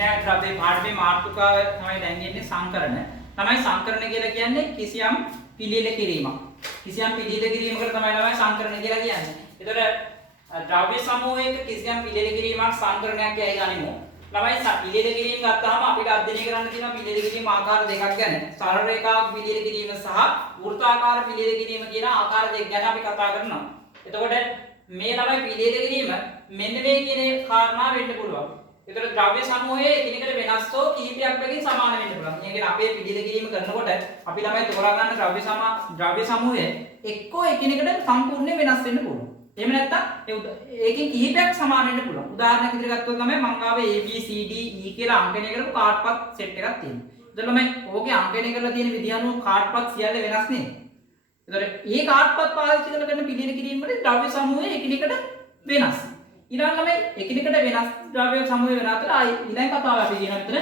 නෑ ද්‍රව්‍ය පාඩමේ මාතෘකාව තමයි දැන් ඉන්නේ සංකරණ. තමයි සංකරණ කියලා කියන්නේ කිසියම් පිළියෙල කිරීමක්. කිසියම් පිළියෙල කිරීමකට තමයි සංකරණ කියලා කියන්නේ. ඒතකොට ද්‍රව්‍ය සමූහයක කිසියම් පිළියෙල කිරීමක් සංකරණයක් කියයි ගනිමු. ළමයි පිළියෙල කිරීම ගත්තාම අපිට අධ්‍යයනය කරන්න තියෙනවා පිළියෙල කිරීම ආකාර දෙකක් ගැන. සරල රේඛාවක් පිළියෙල කිරීම සහ වෘත්තාකාර පිළියෙල කිරීම කියන ආකාර දෙක ගැන අපි කතා කරනවා. එතකොට මේ ළමයි පිළියෙල කිරීම මෙන්න මේ කියන කාරණා වෙන්න පුළුවන්. එතකොට ද්‍රව්‍ය සමූහයේ එකිනෙකට වෙනස් හෝ කිහිපයක් වලින් සමාන වෙන්න පුළුවන්. ඒ කියන්නේ අපේ පිළියෙල කිරීම කරනකොට අපි ළමයි තෝරා ගන්න ද්‍රව්‍ය සමූහය එක්කෝ එකිනෙකට සම්පූර්ණයෙන් වෙනස් වෙන්න පුළුවන්. එහෙම නැත්නම් ඒකෙන් කිහිපයක් සමාන වෙන්න පුළුවන්. උදාහරණයක් විදිහට ගත්තොත් තමයි මම ආවේ A B C D E කියලා අංකණය කරපු කාඩ්පත් සෙට් එකක් තියෙනවා. එතකොට මම ඕකේ අංකණය කරලා තියෙන විදිහ අනුව කාඩ්පත් සියල්ල වෙනස් නේ. එතකොට මේ කාඩ්පත් පාවිච්චි කරගෙන පිළියෙල කිරීම වල ද්‍රව්‍ය සමූහය එකිනෙකට වෙනස්. ඊළඟ ළමයි එකිනෙකට වෙනස් ද්‍රව්‍ය සමූහය වෙන අතර ඊළඟ කතාව අපි කියන විතර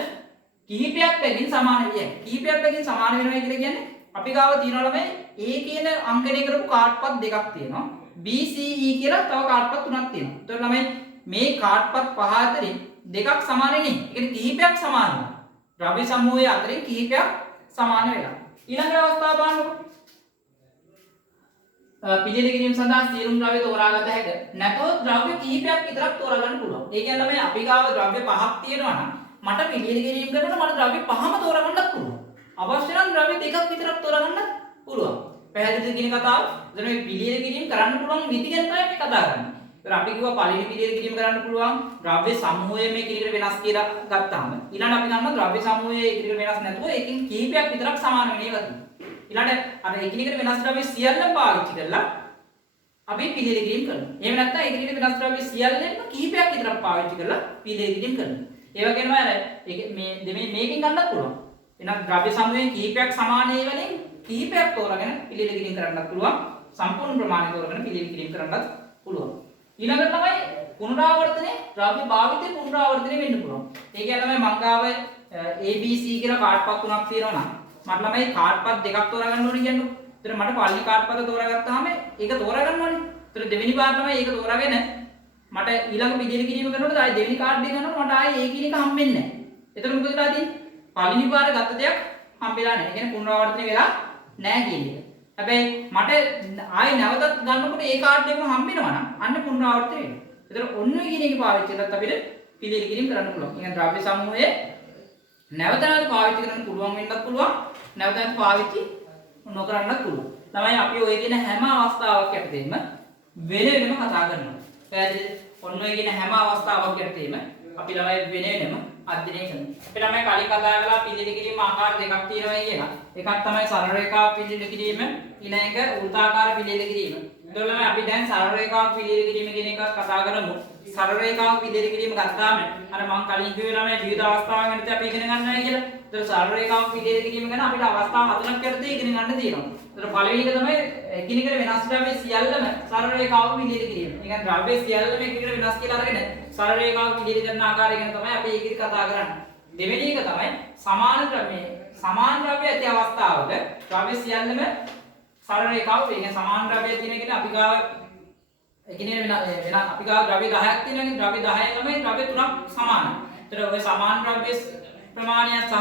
කිහිපයක් පැකින් සමාන වෙන්නේ. කිහිපයක් පැකින් සමාන වෙනවා කියලා කියන්නේ අපි ගාව තියෙනවා ළමයි A කියන අංකණය කරපු කාඩ්පත් දෙකක් තියෙනවා. B C E කියලා තව කාඩ්පත් තුනක් තියෙනවා. එතකොට ළමයි මේ කාඩ්පත් පහ අතරින් දෙකක් සමාන නෙයි. ඒ කියන්නේ කිහිපයක් සමාන වෙනවා. ද්‍රව්‍ය සමූහය අතරින් කිහිපයක් සමාන වෙනවා. ඊළඟ අවස්ථාව බලන්නකො. පිළියෙල කිරීම සඳහා සියලුම ද්‍රව්‍ය තෝරාගත හැක. නැතොත් ද්‍රව්‍ය කිහිපයක් විතරක් තෝරා ගන්න පුළුවන්. ඒ කියන්නේ ළමයි අපි ගාව ද්‍රව්‍ය පහක් තියෙනවා නම් මට පිළියෙල කිරීම කරනකොට මට ද්‍රව්‍ය පහම තෝරා ගන්නත් පුළුවන්. අවශ්‍ය නම් ද්‍රව්‍ය දෙකක් විතරක් තෝරා ගන්නත් පුළුවන්. පැහැදිලිද කියන කතාව? එතන මේ පිළියෙල කිරීම කරන්න පුළුවන් විදි ගැන තමයි මේ කතා කරන්නේ. ඒතර අපි කිව්වා පළවෙනි පිළියෙල කිරීම කරන්න පුළුවන් ද්‍රව්‍ය සමූහය මේ කිරිකට වෙනස් කියලා ගත්තාම ඊළඟ අපි ගන්නවා ද්‍රව්‍ය සමූහයේ කිරිකට වෙනස් නැතුව ඒකෙන් කිහිපයක් විතරක් සමාන වෙන ඒවා තියෙනවා. ඊළඟ අර එකිනෙකට වෙනස් ද්‍රව්‍ය සියල්ලම පාවිච්චි කරලා අපි පිළියෙල කිරීම කරනවා. එහෙම නැත්නම් එකිනෙකට වෙනස් ද්‍රව්‍ය සියල්ලෙන්ම කිහිපයක් විතරක් පාවිච්චි කරලා පිළියෙල කිරීම කරනවා. ඒ වගේම අර මේකෙන් ගන්නත් පුළුවන්. එහෙනම් ද්‍රව්‍ය සමූහයෙන් කිහිපයක් සමාන වලින් කිහිපයක් තෝරාගෙන පිළියෙල කිරීම කරන්නත් පුළුවන්. සම්පූර්ණ ප්‍රමාණය තෝරාගෙන පිළියෙල කිරීම කරන්නත් පුළුවන්. ඊළඟට තමයි පුනරාවර්තනයේ ද්‍රව්‍ය භාවිතේ පුනරාවර්තනය වෙන්න පුළුවන්. ඒ කියන්නේ තමයි මං ගාව A B C කියලා කාඩ්පත් තුනක් තියෙනවා නම් මට ළමයි කාඩ්පත් දෙකක් තෝරා ගන්න ඕනේ කියන්නකො. එතන මට පළවෙනි කාඩ්පත තෝරාගත්තාම ඒක තෝරා ගන්න ඕනේ. එතන දෙවෙනි පාර තමයි ඒක තෝරාගෙන මට ඊළඟ පිළියෙල කිරීම කරනකොට ආයේ දෙවෙනි කාඩ් එක ගන්නකොට මට ආයේ ඒ කියන එක හම්බෙන්නේ නැහැ. එතන මොකද වෙලා තියෙන්නේ? පළවෙනි පාර ගත්ත දෙයක් හම්බෙලා නැහැ. ඒ කියන්නේ පුනරාවර්තනය වෙලා නැහැ කියන එක. හැබැයි මට ආයේ නැවතත් ගන්නකොට ඒ කාඩ් එකම හම්බෙනවා නම් අන්න පුනරාවර්තනය වෙනවා. එතන ඔන්න ඔය කියන එක පාවිච්චි කරලා අපිට පිළියෙල කිරීම කරන්න පුළුවන්. ඒ කියන්නේ ද්‍රව්‍ය සමූහයේ නැවත නැවත පාවිච්චි කරන්න පුළුවන් වෙන්නත් පුළුවන්. නැවත නැවත පාවිච්චි නොකරන්නත් පුළුවන්. තමයි අපි ඔය කියන හැම අවස්ථාවක් යටතේම වෙන වෙනම කතා කරනවා. පැහැදිලිද? ඔන්න ඔය කියන හැම අවස්ථාවක් යටතේම අපි ළමයි වෙන වෙනම අධ්‍යයනය කරනවා. අපි ළමයි කලින් කතා කළා පිළියෙල කිරීම ආකාර දෙකක් තියෙනවා කියලා. එකක් තමයි සරල රේඛාවක් පිළියෙල කිරීම, ඊළඟ එක වෘත්තාකාර පිළියෙල කිරීම. ඒතකොට ළමයි අපි දැන් සරල රේඛාවක් පිළියෙල කිරීම කියන එක කතා කරමු. සරල රේඛාවක් පිළියෙල කිරීම ගත්තාම අර මම කලින් කිව්වේ ළමයි විවිධ අවස්ථාවන් ගැන අපි ඉගෙන ගන්නවා කියලා. ඒතකොට සරල රේඛාවක් පිළියෙල කිරීම ගැන අපිට අවස්ථා හතරක් යටතේ ඉගෙන ගන්න තියෙනවා. ඒතකොට පළවෙනි එක තමයි එකිනෙකට වෙනස් ද්‍රව්‍ය සියල්ලම සරල රේඛාවක පිළියෙල කිරීම. ඒ කියන්නේ ද්‍රව්‍ය සියල්ලම එකිනෙකට වෙනස් කියලා අරගෙන සරල රේඛාවක පිළියෙල කරන ආකාරය ගැන තමයි අපි ඒකෙදි කතා කරන්නේ. දෙවෙනි එක තමයි සමාන ද්‍රව්‍ය ඇති අවස්ථාවක ද්‍රව්‍ය සියල්ලම සරල රේඛාවක ඒ කියන්නේ සමාන ද්‍රව්‍ය තියෙන කෙනා අපි ගාව එකිනෙක වෙන අපි ගාව ද්‍රව්‍ය 10ක් තියෙනවානේ ද්‍රව්‍ය 10 ළමයි ද්‍රව්‍ය 3ක් සමානයි. ඒතර ඔය සමාන ද්‍රව්‍ය ප්‍රමාණය සහ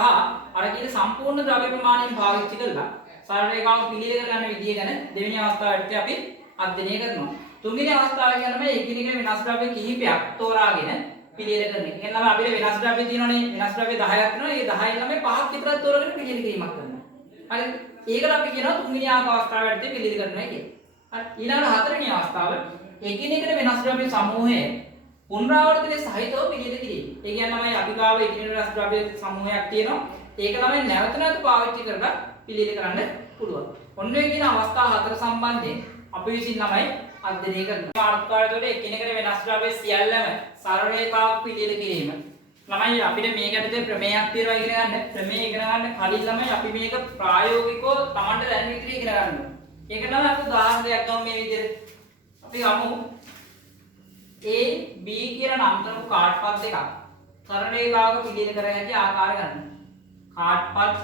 අර කියන සම්පූර්ණ ද්‍රව්‍ය ප්‍රමාණයෙන් පාවිච්චි කරලා සරල රේඛාවක් පිළියෙල කරන විදිය ගැන දෙවෙනි අවස්ථාවේදී අපි අධ්‍යයනය කරනවා. තුන්වෙනි අවස්ථාව කියන්නේ එකිනෙක වෙනස් ද්‍රව්‍ය කිහිපයක් තෝරාගෙන පිළියෙල කරන එක. කියන්නේ අපිට වෙනස් ද්‍රව්‍ය තියෙනවනේ වෙනස් ද්‍රව්‍ය 10ක් තියෙනවා. ඒ 10 ළමයි පහක් විතරක් තෝරාගෙන පිළියෙල කිරීමක් කරනවා. හරිද? ඒකට අපි කියනවා තුන්වෙනි අවස්ථාවේදී පිළියෙල කරනවා කියලා. හරි. ඊළඟ හතරවෙනි අවස්ථාව එකිනෙකට වෙනස් ද්‍රව්‍ය සමූහයේ පුනරාවර්තනයේ සහිතව පිළියෙල කිරීම. ඒ කියන්නේ තමයි අපි ගාව එකිනෙක වෙනස් ද්‍රව්‍ය සමූහයක් තියෙනවා. ඒක තමයි නැවත නැවත පාවිච්චි කරලා පිළියෙල කරන්න පුළුවන්. ඔන්න ඔය කියන අවස්ථා හතර සම්බන්ධයෙන් අපි විසින් ළමයි අධ්‍යයනය කරනවා. මාතෘකාවේදී එකිනෙකට වෙනස් ද්‍රව්‍ය සියල්ලම සරල රේඛාවක් පිළියෙල කිරීම. ළමයි අපිට මේකට ප්‍රමේයක් තියෙනවා ඉගෙන ගන්න. ප්‍රමේය ඉගෙන ගන්න කලින් ළමයි අපි මේක ප්‍රායෝගිකව Tamanට දැනෙන විදිහට ඉගෙන ගන්න ඕනේ. ඒක තමයි අපි උදාහරණයක් ගමු මේ විදිහට. අපි ගමු A B කියලා නම් කරපු කාඩ්පත් දෙකක්. සරල රේඛාවක පිළියෙල කර හැකි ආකාරය ගන්න. කාඩ්පත්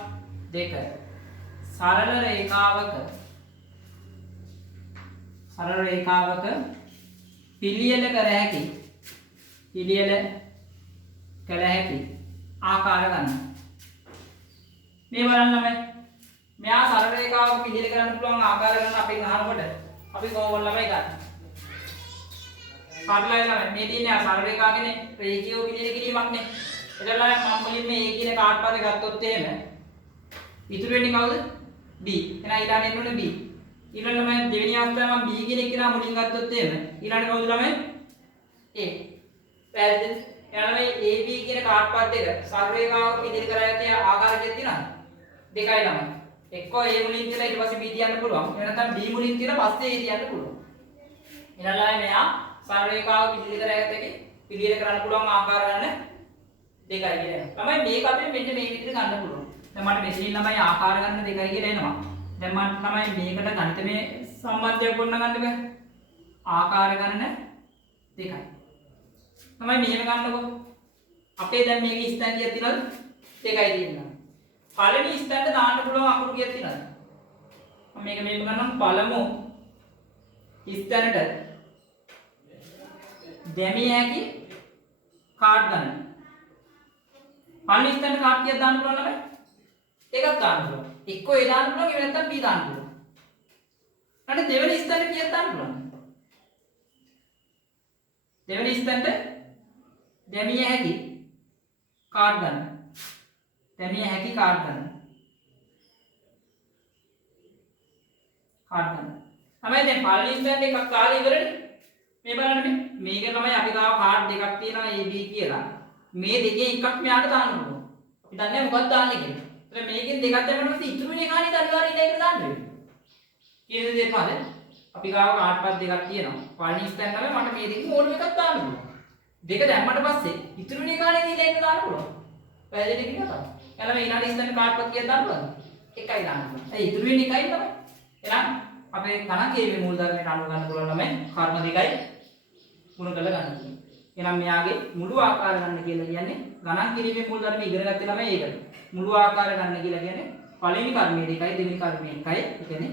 දෙක සරල රේඛාවක පිළියෙල කළ හැකි ආකාර ගන්න. මේ බලන්න ළමයි. මෙයා සරල රේඛාවක පිළියෙල කරන්න පුළුවන් ආකාර ගන්න අපෙන් අහනකොට අපි කොහොමද ළමයි ගන්න? සරලයි ළමයි. මේ තියෙන්නේ සරල රේඛාවකනේ රේඛීය පිළියෙල කිරීමක් නේ. එතකොට ළමයි මම මුලින්ම A කියන කාඩ් පාඩේ ගත්තොත් එහෙම ඉතුරු වෙන්නේ කවුද? B. එහෙනම් ඊළඟ එන්න ඕනේ B. ඊළඟ ළමයි දෙවෙනි අවස්ථාවේ මම B කියන එක නා මුලින් ගත්තොත් එහෙම ඊළඟ කවුද ළමයි? A. පැහැදිලිද? එහෙනම් මේ AB කියන කාඩ් පාඩ් දෙක සරල රේඛාවක පිළියෙල කරලා තියෙන ආකාර දෙකක් තියෙනවද? දෙකයි ළමයි. එක්කෝ A මුලින් තියලා ඊට පස්සේ B තියන්න පුළුවන්. එහෙම නැත්නම් B මුලින් තියලා පස්සේ A තියන්න පුළුවන්. එහෙනම් ළමයි මෙයා සරල රේඛාවක පිළියෙල කරගත්ත එකේ පිළියෙල කරන්න පුළුවන් ආකාර ගන්න දෙකයි කියලා. ළමයි මේක අපිට මෙන්න මේ විදිහට ගන්න පුළුවන්. දැන් මට මෙතනින් ළමයි ආකාර ගන්න දෙකයි කියලා එනවා. දැන් මට ළමයි මේකට ගණිතමය සම්බන්ධයක් ගොඩනගන්න බෑ. ආකාර ගන්න දෙකයි. ළමයි මෙහෙම ගන්නකො. අපේ දැන් මේකේ ස්ථාන කීයක් තියෙනවද? දෙකයි තියෙනවා. පළවෙනි ස්ථානට දාන්න පුළුවන් අකුරු කීයක් තියෙනවද? මම මේක මෙහෙම ගන්නම් පළමු ස්ථානට දැමිය හැකි කාඩ් ගන්න. පළවෙනි ස්ථානට කාඩ් කීයක් දාන්න පුළුවන් ළමයි? එකක් දාන්න පුළුවන්. එක්කෝ A දාන්න පුළුවන්, එහෙම නැත්නම් B දාන්න පුළුවන්. ඊට දෙවෙනි ස්ථානට කීයක් දාන්න පුළුවන්? දෙවෙනි ස්ථානට දැමිය හැකි කාඩ් ගන්න. දැමිය හැකි කාඩ් ගන්න. කාඩ් ගන්න. තමයි දැන් පළවෙනි ස්ථානට එකක් කාලේ ඉවරනේ. මේ බලන්න මේක තමයි අපි ගාව කාඩ් දෙකක් තියෙනවා A B කියලා. මේ දෙකේ එකක් මෙයාට දාන්න ඕන. අපි දන්නේ මොකක්ද දාන්නේ කියලා. ඒතර මේකෙන් දෙකක් දැම්මම ඉතුරු වෙන කාණේ අනිවාර්යයෙන් ඒකට දාන්න වෙනවා. කියන දේ දෙපාද? අපි ගාව කාඩ් පත් දෙකක් තියෙනවා. පළවෙනි ස්ථාන තමයි මට මේ දෙකෙන් ඕනම එකක් දාන්න ඕන. දෙක දැම්මට පස්සේ ඉතුරු වෙන කාණේ දීලා ඒක දාන්න පුළුවන්. පැහැදිලි කියනවා. එළම ඊළඟ ස්ථානේ කාඩ් පත් කීයක් දාන්න පුළුවන්ද? එකයි දාන්න පුළුවන්. ඒ ඉතුරු වෙන එකයි තමයි. එහෙනම් අපේ ගණකයේ මූල ධර්මයට අනුව ගන්න පුළුවන් ළමයි කර්ම දෙකයි ගුණ කරලා ගන්න පුළුවන්. එහෙනම් මෙයාගේ මුළු ආකාර ගන්න කියලා කියන්නේ ගණන් කිරීමේ මූල ධර්ම ඉගෙන ගත්තේ ළමයි ඒකට. මුළු ආකාර ගන්න කියලා කියන්නේ පළවෙනි කර්මයේ දෙකයි දෙවෙනි කර්මයේ එකයි. ඒ කියන්නේ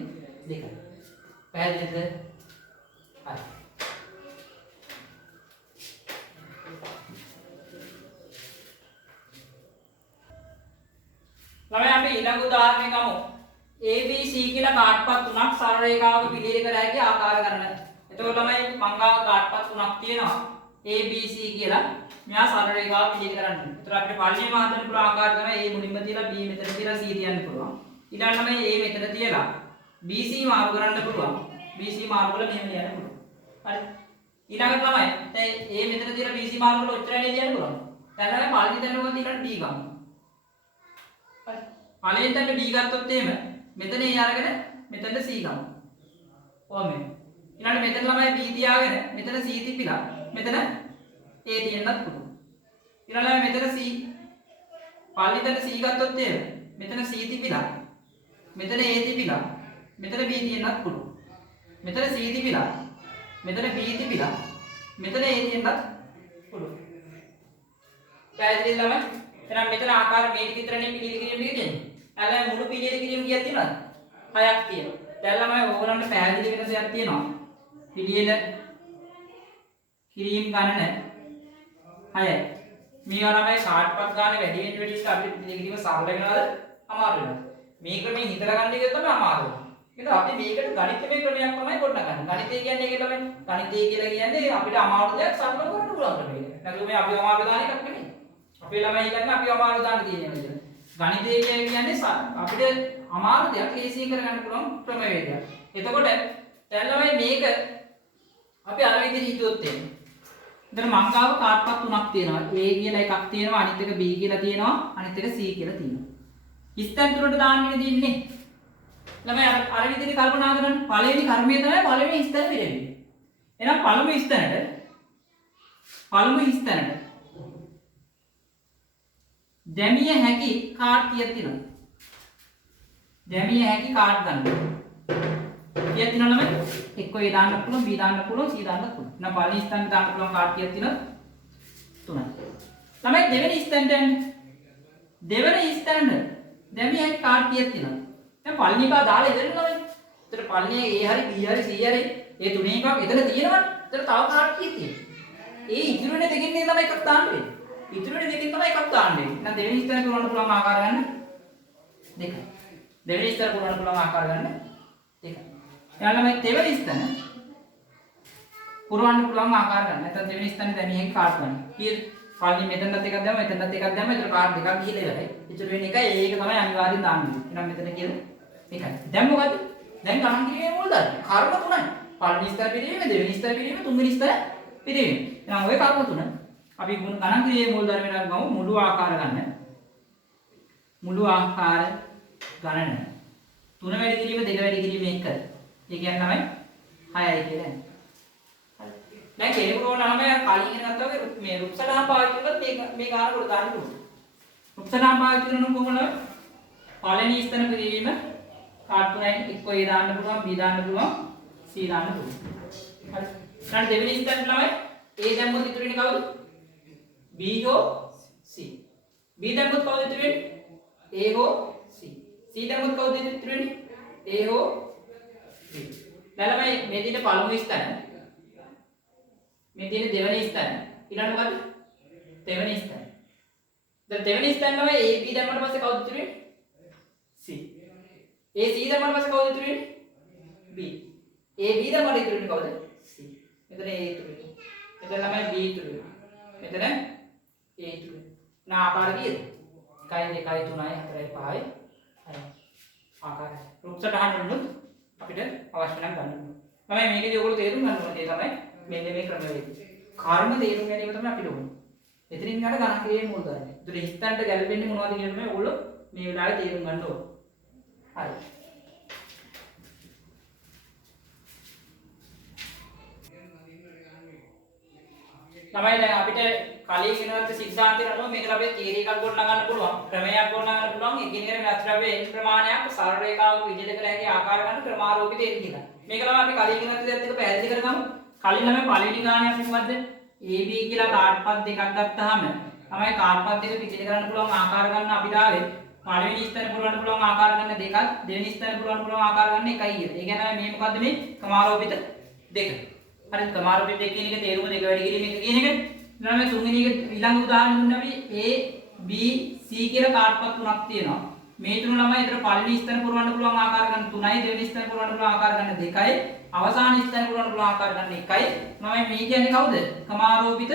දෙකයි. පැහැදිලිද? හරි. ළමයි අපි ඊළඟ උදාහරණය ගමු. ABC කියලා කාඩ්පත් තුනක් සරල රේඛාවක පිළියෙල කර හැකි ආකාර ගන්න. එතකොට ළමයි මං ගාව කාඩ්පත් තුනක් තියෙනවා. ABC කියලා මෙයා සරල රේඛාව පිළියෙල කරන්න. ඒතර අපිට පළවෙනිම හදන්න පුළුවන් ආකාර තමයි A මුලින්ම තියලා B මෙතන තියලා C තියන්න පුළුවන්. ඊළඟ ළමයි A මෙතන තියලා BC මාරු කරන්න පුළුවන්. BC මාරු කරලා මෙහෙම ලියන්න පුළුවන්. හරි. ඊළඟට ළමයි දැන් A මෙතන තියලා BC මාරු කරලා ඔච්චරයි ලියන්න පුළුවන්. දැන් ළමයි පළවෙනි තැන මොකද ඊළඟට D ගමු. හරි. පළවෙනි තැනට B ගත්තොත් එහෙම මෙතන A අරගෙන මෙතනට C ගමු. කොහොමද? ඊළඟට මෙතන ළමයි B තියාගෙන මෙතන C තිබිලා මෙතන A තියෙන්නත් පුළුවන්. ඊළඟට මෙතන C පළවෙනි තැනට C ගත්තොත් එහෙම මෙතන C තිබිලා මෙතන A තිබිලා මෙතන B තියෙන්නත් පුළුවන්. මෙතන C තිබිලා මෙතන B තිබිලා මෙතන A තියෙන්නත් පුළුවන්. පැහැදිලිද ළමයි? එහෙනම් මෙතන ආකාර මේ ටික විතරනේ පිළියෙල කිරීම ටික දෙන්නේ. ළමයි මුළු පිළියෙල කිරීම කීයක් තියෙනවද? 6ක් තියෙනවා. දැන් ළමයි ඕගොල්ලන්ට පැහැදිලි වෙනසක් තියෙනවා. පිළියෙල කිරීම ගණන 6යි. මේවා ළමයි කාඩ්පත් ගන්න වැඩි වෙන වැඩි අපිට පිළියෙල කිරීම සරල වෙනවද? අමාරු වෙනවද? මේ ක්‍රමයෙන් හිතලා ගන්න එක තමයි අමාරු. ඒක අපි මේකට ගණිතමය ක්‍රමයක් තමයි ගොඩනගන්නේ. ගණිතය කියන්නේ ඒක තමයි. ගණිතය කියලා කියන්නේ අපිට අමාරු දෙයක් සරල කරන්න පුළුවන් ක්‍රමයක්. නැත්නම් මේ අපි අමාරු දාන එකක් නෙමෙයි. අපේ ළමයි හිතන්නේ අපි අමාරු දාන්න තියෙනවා කියලා. ගණිතය කියන්නේ අපිට අමාරු දෙයක් ලේසියෙන් කරගන්න පුළුවන් ක්‍රමවේදයක්. එතකොට දැන් ළමයි මේක අපි අර විදිහට හිතුවොත් එන්නේ. දැන් මං ගාව කාඩ්පත් තුනක් තියෙනවා. A කියලා එකක් තියෙනවා, අනිත් එක B කියලා තියෙනවා, අනිත් එක C කියලා තියෙනවා. ස්ථාන තුනට දාන්න දෙන්නේ. ළමයි අර විදිහට කල්පනා කරන්න. පළවෙනි කර්මය තමයි පළවෙනි ස්ථාන පිරෙන්නේ. එහෙනම් පළමු ස්ථානට දැමිය හැකි කාඩ් කීයක් තියෙනවද? දැමිය හැකි කාඩ් ගන්න. කීයක් තියෙනවද ළමයි? එක්ක A දාන්න පුළුවන්, B දාන්න පුළුවන්, C දාන්න පුළුවන්. එහෙනම් පළවෙනි ස්ථානට දාන්න පුළුවන් කාඩ් කීයක් තියෙනවද? 3යි. ළමයි දෙවෙනි ස්ථානට යන්න. දෙවෙනි ස්ථානට දැමිය හැකි කාඩ් කීයක් තියෙනවද? දැන් පළවෙනි එක දාලා ඉවරනේ ළමයි. ඒතර පළවෙනි A හරි B හරි C හරි ඒ තුනේ එකක් එතන තියෙනවනේ. ඒතර තව කාඩ් කීයක් තියෙනවද? ඒ ඉතුරු වෙන දෙකෙන් නේ ළමයි එකක් දාන්න වෙන්නේ. ඉතුරු වෙන දෙකෙන් තමයි එකක් දාන්න වෙන්නේ. එහෙනම් දෙවෙනි ස්ථානේ පුරවන්න පුළුවන් ආකාර ගන්න දෙකයි. දෙවෙනි ස්ථානේ පුරවන්න පුළුවන් ආකාර ගන්න දෙකයි. එහෙනම් ළමයි දෙවෙනි ස්ථාන පුරවන්න පුළුවන් ආකාර ගන්න. නැත්නම් දෙවෙනි ස්ථානේ දැන් මේක කාඩ් ගන්න. කීයද? කලින් මෙතනත් එකක් දැම්මා මෙතනත් එකක් දැම්මා. ඒතර කාඩ් දෙකක් ගිහලා ඉවරයි. ඉතුරු වෙන එකයි ඒක තමයි අනිවාර්යෙන් දාන්න ඕනේ. එහෙනම් මෙතන කියලා එකයි. දැන් මොකද? දැන් ගණන් කිරීමේ මූලධර්ම. කර්ම තුනයි. පළවෙනි ස්ථාන පිළිවීම, දෙවෙනි ස්ථාන පිළිවීම, තුන්වෙනි ස්ථාන පිළිවීම. එහෙනම් ඔය කර්ම තුන අපි ගණන් කිරීමේ මූලධර්ම වෙනම ගමු. මුළු ආකාර ගන්න. මුළු ආකාර ගණන. 3 වැඩි කිරීම 2 වැඩි කිරීම 1. ඒ කියන්නේ තමයි 6යි කියලා. දැන් කෙනෙකුට ඕන නම් කලින් ඉගෙන ගත්තා වගේ මේ රුක්සටහන් පාවිච්චි කරලා මේ ගාන කොට දාන්න පුළුවන්. රුක්සටහන් පාවිච්චි කරනකොට කොහොමද? පළවෙනි ස්ථාන පිළිවීම කාඩ් තුනයි එක්ක A දාන්න පුළුවන්, B දාන්න පුළුවන්, C දාන්න පුළුවන්. හරි. ඊට දෙවෙනි ස්ථානේ ළමයි A දැම්මොත් ඉතුරු වෙන්නේ කවුද? B හෝ C. B දැම්මොත් කවුද ඉතුරු වෙන්නේ? A හෝ C. C දැම්මොත් කවුද ඉතුරු වෙන්නේ? A හෝ B. දැන් ළමයි මේ දින පළමු ස්ථාන මේ තියෙන දෙවෙනි ස්ථාන ඊළඟ මොකද්ද? දෙවෙනි ස්ථාන. දැන් දෙවෙනි ස්ථාන තමයි A B දැම්මම පස්සේ කවුද ඉතුරු වෙන්නේ? C. A C දැම්මම පස්සේ කවුද ඉතුරු වෙන්නේ? B. A B දැම්මම ඉතුරු වෙන්නේ කවුද? C. මෙතන A ඉතුරු වෙනවා. මෙතන තමයි B ඉතුරු වෙනවා. මෙතන A ඉතුරු වෙනවා. නා ආකාර කීයද? 1 2 3 4 5 6 ආකාරය. රුක්සටහන් වලුත් අපිට අවශ්‍ය නම් ගන්න ඕනේ. තමයි මේකේදී ඔයගොල්ලෝ තේරුම් ගන්න ඕනේ තමයි මෙන්න මේ ක්‍රමවේදය. කර්ම තේරුම් ගැනීම තමයි අපිට ඕනේ. එතනින් ඊට ගණන් කිරීමේ මූලධර්මය. ඒතර හිතන්ට ගැලපෙන්නේ මොනවද කියන එක ඔයගොල්ලෝ මේ වෙලාවේ තේරුම් ගන්න ඕනේ. හරි. තමයි දැන් අපිට කලින් ඉගෙනගත්ත සිද්ධාන්තය අනුව මේකට අපිට තියරි එකක් ගොඩනගන්න පුළුවන්. ක්‍රමයක් ගොඩනගන්න පුළුවන්. එකිනෙක වෙනස් ද්‍රව්‍ය n ප්‍රමාණයක් සරල රේඛාවක විදිහට කළ හැකි ආකාර ගන්න ක්‍රමාරෝපිත එන්න කියලා. මේක තමයි අපි කලින් ඉගෙනගත්ත දේත් එක්ක පැහැදිලි කරගමු. කලින් ළමයි පළවෙනි ගානේ අපි මොකද්ද? AB කියලා කාඩ් පත් දෙකක් ගත්තාම තමයි කාඩ් පත් දෙක පිළිදෙල කරන්න පුළුවන් ආකාර ගන්න අපිට ආවේ. පළවෙනි ස්ථානේ පුරවන්න පුළුවන් ආකාර ගන්න දෙකක්, දෙවෙනි ස්ථානේ පුරවන්න පුළුවන් ආකාර ගන්න එකයි කියලා. ඒ කියන්නේ මේ මොකද්ද මේ ක්‍රමාරෝපිත දෙක. හරි ක්‍රමාරෝපිත දෙක කියන එක තේරුම දෙක වැඩි කිරීම එක කියන එක. ඊළඟ තුන්වෙනි එක ඊළඟ උදාහරණ දුන්න අපි A B C කියලා කාඩ් පත් තුනක් තියෙනවා. මේ තුන ළමයි විතර පළවෙනි ස්ථානේ පුරවන්න පුළුවන් ආකාර ගන්න 3යි, දෙවෙනි ස්ථානේ පුරවන්න පුළුවන් ආකාර ගන්න 2යි, අවසාන ස්ථානේ පුරවන්න පුළුවන් ආකාර ගන්න 1යි. මම මේ කියන්නේ කවුද? ක්‍රමාරෝපිත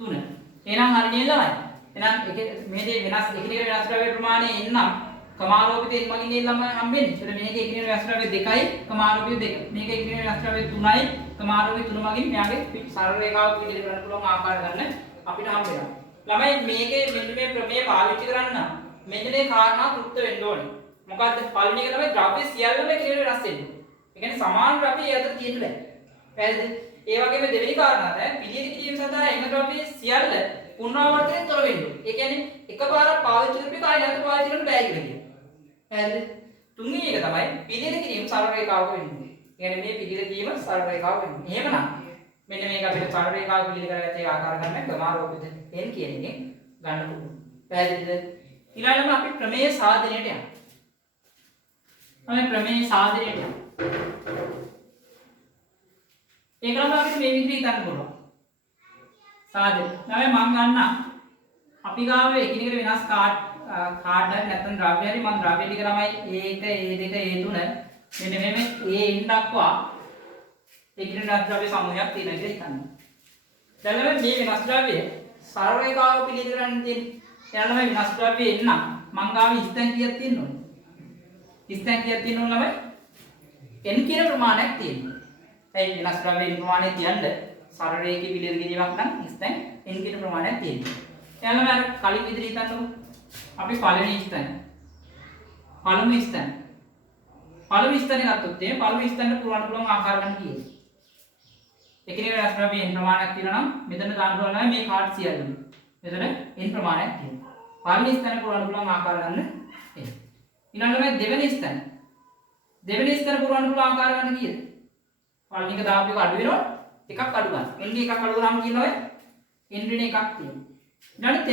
3. එහෙනම් හරිනේ ළමයි. එහෙනම් මේ දේ වෙනස් එකිනෙක වෙනස් ද්‍රව්‍ය ප්‍රමාණය එන්නම් ක්‍රමාරෝපිත n මගින් ළමයි හම්බෙන්නේ. ඒතර මේක එකිනෙක වෙනස් ද්‍රව්‍ය 2යි, ක්‍රමාරෝපිත 2. මේක එකිනෙක වෙනස් ද්‍රව්‍ය 3යි, ක්‍රමාරෝපිත 3 මගින් මෙයාගේ සරල රේඛාවක් විදිහට කරන්න පුළුවන් ආකාර ගන්න අපිට හම්බ වෙනවා. ළමයි මේකේ මෙන්න මේ ප්‍රමේය පාවිච්චි කරන්න මෙන්න මේ කාරණා තෘප්ත වෙන්න ඕනේ. මොකද්ද? පළවෙනි එක තමයි ද්‍රව්‍ය සියල්ලම එකිනෙක වෙනස් වෙන්නේ. ඒ කියන්නේ සමාන ද්‍රව්‍ය ඒ අතර තියෙන්න බෑ. පැහැදිලිද? ඒ වගේම දෙවෙනි කාරණාව තමයි පිළියෙල කිරීම සඳහා එම ද්‍රව්‍ය සියල්ල පුනරාවර්තනයෙන් තොර වෙන්න ඕනේ. ඒ කියන්නේ එකපාරක් පාවිච්චි කරපු එක ආයෙ නැවත පාවිච්චි කරන්න බෑ කියලා කියනවා. පැහැදිලිද? තුන්වෙනි එක තමයි පිළියෙල කිරීම සරල රේඛාවක වෙන්න ඕනේ. ඒ කියන්නේ මේ පිළියෙල කිරීම සරල රේඛාවක වෙන්න. එහෙමනම් මෙන්න මේක අපිට සරල රේඛාවක පිළියෙල කරගත්තේ ආකාර ගන්න ක්‍රමාරෝපිත n කියන එකෙන් ගන්න පුළුවන්. පැහැදිලිද? ඊළඟට අපි ප්‍රමේය සාධනයට යමු. අපි ප්‍රමේය සාධනයට යමු. ඒකම අපිට මේ විදිහට හිතන්න පුළුවන්. සාධන. නැවයි මම ගන්න අපි ගාව එකිනෙකට වෙනස් කාඩ් හරි නැත්නම් ද්‍රව්‍ය හරි මම ද්‍රව්‍ය ටික තමයි A1 A2 A3 මෙන්න මෙහෙම A n දක්වා එකිනෙක ද්‍රව්‍ය සමූහයක් තියෙනවා කියලා හිතන්න. දැන් මේ වෙනස් ද්‍රව්‍ය සරල රේඛාව පිළිද කරන්න තියෙන්නේ. එයාලම වෙනස් ද්‍රව්‍ය එන්න මං ගාව ස්ථාන කීයක් තියෙනවද? ස්ථාන කීයක් තියෙනවද ළමයි? n කියන ප්‍රමාණයක් තියෙනවා. ඒ වෙනස් ද්‍රව්‍ය n ප්‍රමාණය තියන්න සරල රේඛී පිළිද කිරීමක් නම් ස්ථාන n කියන ප්‍රමාණයක් තියෙනවා. එයාලම අර කලින් විදිහට හිතන්නකො. අපි පළවෙනි ස්ථාන පළවෙනි ස්ථානේ ගත්තොත් මේ පළවෙනි ස්ථානේ පුරවන්න පුළුවන් ආකාර ගන්න කීයද? එකිනෙක වෙනස් ද්‍රව්‍ය n ප්‍රමාණයක් තියෙනවා නම් මෙතන දාන්න පුළුවන් මේ කාඩ් සියල්ලම. මෙතන n ප්‍රමාණයක් තියෙනවා. පළවෙනි ස්ථානේ පුරවන්න පුළුවන් ආකාර ගන්න n. ඊළඟට මේ දෙවෙනි ස්ථාන පුරවන්න පුළුවන් ආකාර ගන්න කීයද? පළවෙනි එක දාපු එක අඩු වෙනවා එකක් අඩු ගන්න. n එකක් අඩු කරාම කියනවා n ඍණ එකක් තියෙනවා. ඊළඟට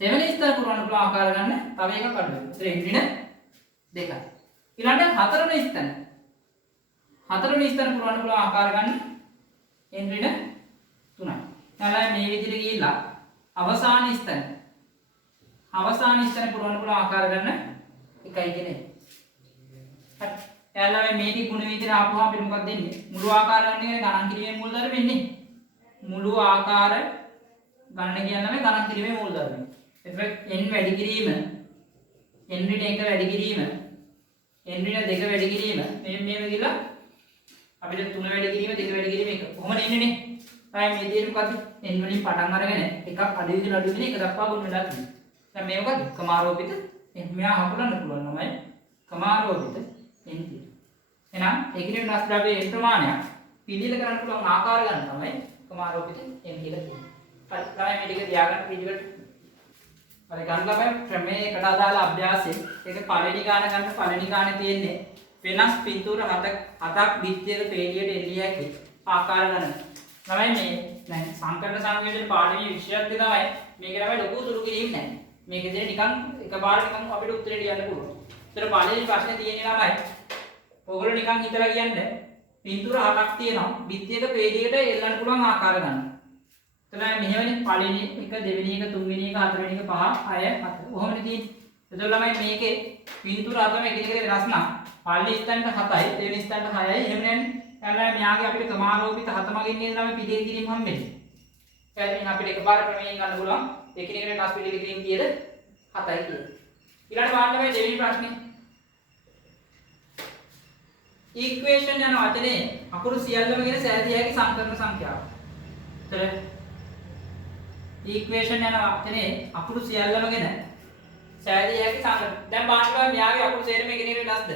දෙවෙනි ස්ථාන පුරවන්න පුළුවන් ආකාර ගන්න තව එකක් අඩු වෙනවා. ඒතර n ඍණ 2යි. ඊළඟට හතරවෙනි ස්ථාන පුරවන්න පුළුවන් ආකාර ගන්න n ඍණ 3යි. එයාලා මේ විදිහට ගිහිල්ලා අවසාන ස්ථාන පුරවන්න පුළුවන් ආකාර ගන්න එකයි කියන්නේ. හරි. එයාලා මේකේ ගුණ විදිහට ආපුවම අපිට මොකක්ද දෙන්නේ? මුළු ආකාර ගන්න එක ගණන් කිරීමේ මූලධර්ම වෙන්නේ. මුළු ආකාර ගණන කියන්නේ ගණන් කිරීමේ මූලධර්ම. එතකොට n වැඩි කිරීම n ඍණ 1 වැඩි කිරීම n ඍණ 2 වැඩි කිරීම මේ විදිහට අපිට 3 වැඩි කිරීම 2 වැඩි කිරීම 1 කොහොමද එන්නේ? තමයි මේ විදිහට මොකද්ද? n වලින් පටන් අරගෙන එකක් අඩු විදිහට අඩු විදිහට එක දක්වා ගුණ වෙලා තියෙනවා. දැන් මේ මොකද්ද? කමාරෝපිත මෙයා හකුලන්න පුළුවන් තමයි කමාරෝපිත n තියෙන්නේ. එහෙනම් ඒකිනේ වෙනස් ද්‍රව්‍යයේ n ප්‍රමාණයක් පිළිල කරන්න පුළුවන් ආකාර ගන්න තමයි කමාරෝපිත n කියලා කියන්නේ. හරි. තමයි මේ ටික තියාගන්න පිළිවෙලට. හරි ගන්න ළමයි ක්‍රමයකට අදාළ අභ්‍යාසයේ ඒක පළවෙනි ගාන ගන්න පළවෙනි ගානේ තියෙන්නේ වෙනස් පින්තූර හතක් විත්‍යයක පේළියට එළිය හැකි ආකාර ගණන. ළමයි මේ දැන් සංකරණ සංවේදන පාඩමේ විෂයක් තමයි මේක ළමයි ලොකු සුළු කිරීම නැහැ. මේකදී නිකන් එකපාරට නිකන් අපිට උත්තරේ ලියන්න පුළුවන්. ඒතර පළවෙනි ප්‍රශ්නේ තියෙන්නේ ළමයි ඔයගොල්ලෝ නිකන් හිතලා කියන්නේ පින්තූර හතක් තියෙනවා විත්‍යයක පේළියට එල්ලන්න පුළුවන් ආකාර ගණන. එතන මෙහෙමනේ පළවෙනි එක දෙවෙනි එක තුන්වෙනි එක හතරවෙනි එක 5 6 7 කොහොමද තියෙන්නේ? එතකොට ළමයි මේකේ පින්තූර හතම එකිනෙකට වෙනස් නම් පළවෙනි ස්ථානට 7යි දෙවෙනි ස්ථානට 6යි එහෙම නෑනේ. ළමයි මෙයාගේ අපිට ක්‍රමාරෝපිත හත මගින් නේද ළමයි පිළියෙල කිරීම හම්බෙන්නේ. එහෙනම් අපිට එකපාර ක්‍රමයෙන් ගන්න පුළුවන් එකිනෙකට වෙනස් පිළියෙල කිරීම කීයද? 7යි කියලා. ඊළඟ බලන්න මේ දෙවෙනි ප්‍රශ්නේ. ඉක්වේෂන් යන වචනේ අකුරු සියල්ලම කියන සෑදිය හැකි සංකරණ සංඛ්‍යාව. ඒතර ඉක්වේෂන් යන වචනේ අකුරු සියල්ලම ගැන සෑදිය හැකි සංකරණ. දැන් බලන්න මෙයාගේ අකුරු සේරම එකිනෙකට වෙනස්ද?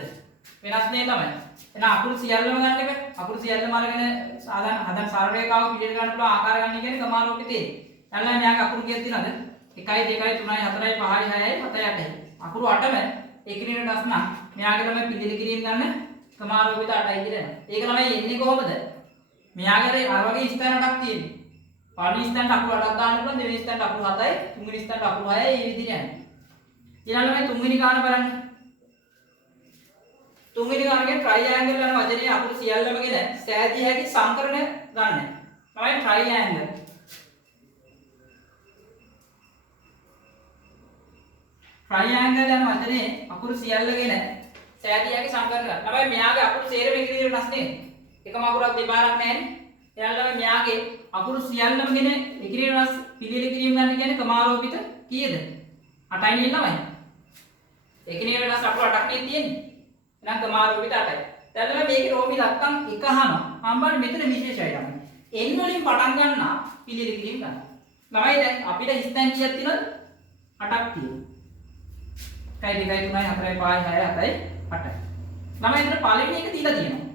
වෙනස් නේ තමයි. එහෙනම් අකුරු සියල්ලම ගන්න එක අකුරු සියල්ලම අරගෙන සාධාරණ හදන සරල රේඛාව පිළියෙල ගන්න පුළුවන් ආකාර ගන්න කියන්නේ ක්‍රමාරෝපිතේ. දැන් මෙයාගේ අකුරු කීයක් තියෙනවද? 1යි 2යි 3යි 4යි 5යි 6යි 7යි 8යි. අකුරු 8ම එකිනෙකට වෙනස් නම් මෙයාගේ තමයි පිළියෙල කිරීම ගන්න ක්‍රමාරෝපිත 8යි කියලා එනවා. ඒක ළමයි එන්නේ කොහොමද? මෙයාගේ අර වගේ ස්ථාන 8ක් තියෙනවා. පළවෙනි ස්ථානට අකුරු 8ක් දාන්න පුළුවන්, දෙවෙනි ස්ථානට අකුරු 7යි, තුන්වෙනි ස්ථානට අකුරු 6යි මේ විදිහට යනවා. ඊළඟට මේ තුන්වෙනි ගාන බලන්න. තුන්වෙනි ගාන කියන්නේ ට්‍රයිඇන්ගල් යන වචනේ අකුරු සියල්ලම ගෙන සෑදී හැකි සංකරණ ගන්න. තමයි ට්‍රයිඇන්ගල්. ට්‍රයිඇන්ගල් යන වචනේ අකුරු සියල්ලගෙන සෑදී හැකි සංකරණ ගන්න. තමයි මෙයාගේ අකුරු සේරම එකිනෙකට වෙනස් නේ. එකම අකුරක් දෙපාරක් නැහැ. එයාලම මෙයාගේ අකුරු සියල්ලම ගෙන එකිනෙකට වෙනස් පිළියෙල කිරීම ගන්න කියන්නේ ක්‍රමාරෝපිත කීයද? 8යි නේද ළමයි? එකිනෙකට වෙනස් අකුරු 8ක් නේ තියෙන්නේ. එහෙනම් ක්‍රමාරෝපිත 8යි. දැන් තමයි මේකේ රෝමි ලක්කම් එකහම හම්බන්නේ මෙතන විශේෂයි ළමයි. n වලින් පටන් ගන්නා පිළියෙල කිරීම ගන්න. ළමයි දැන් අපිට ස්ථාන කීයක් තියෙනවද? 8ක් තියෙනවා. 1යි 2යි 3යි 4යි 5යි 6යි 7යි 8යි. ළමයි ඉතින් පළවෙනි එක දීලා තියෙනවා.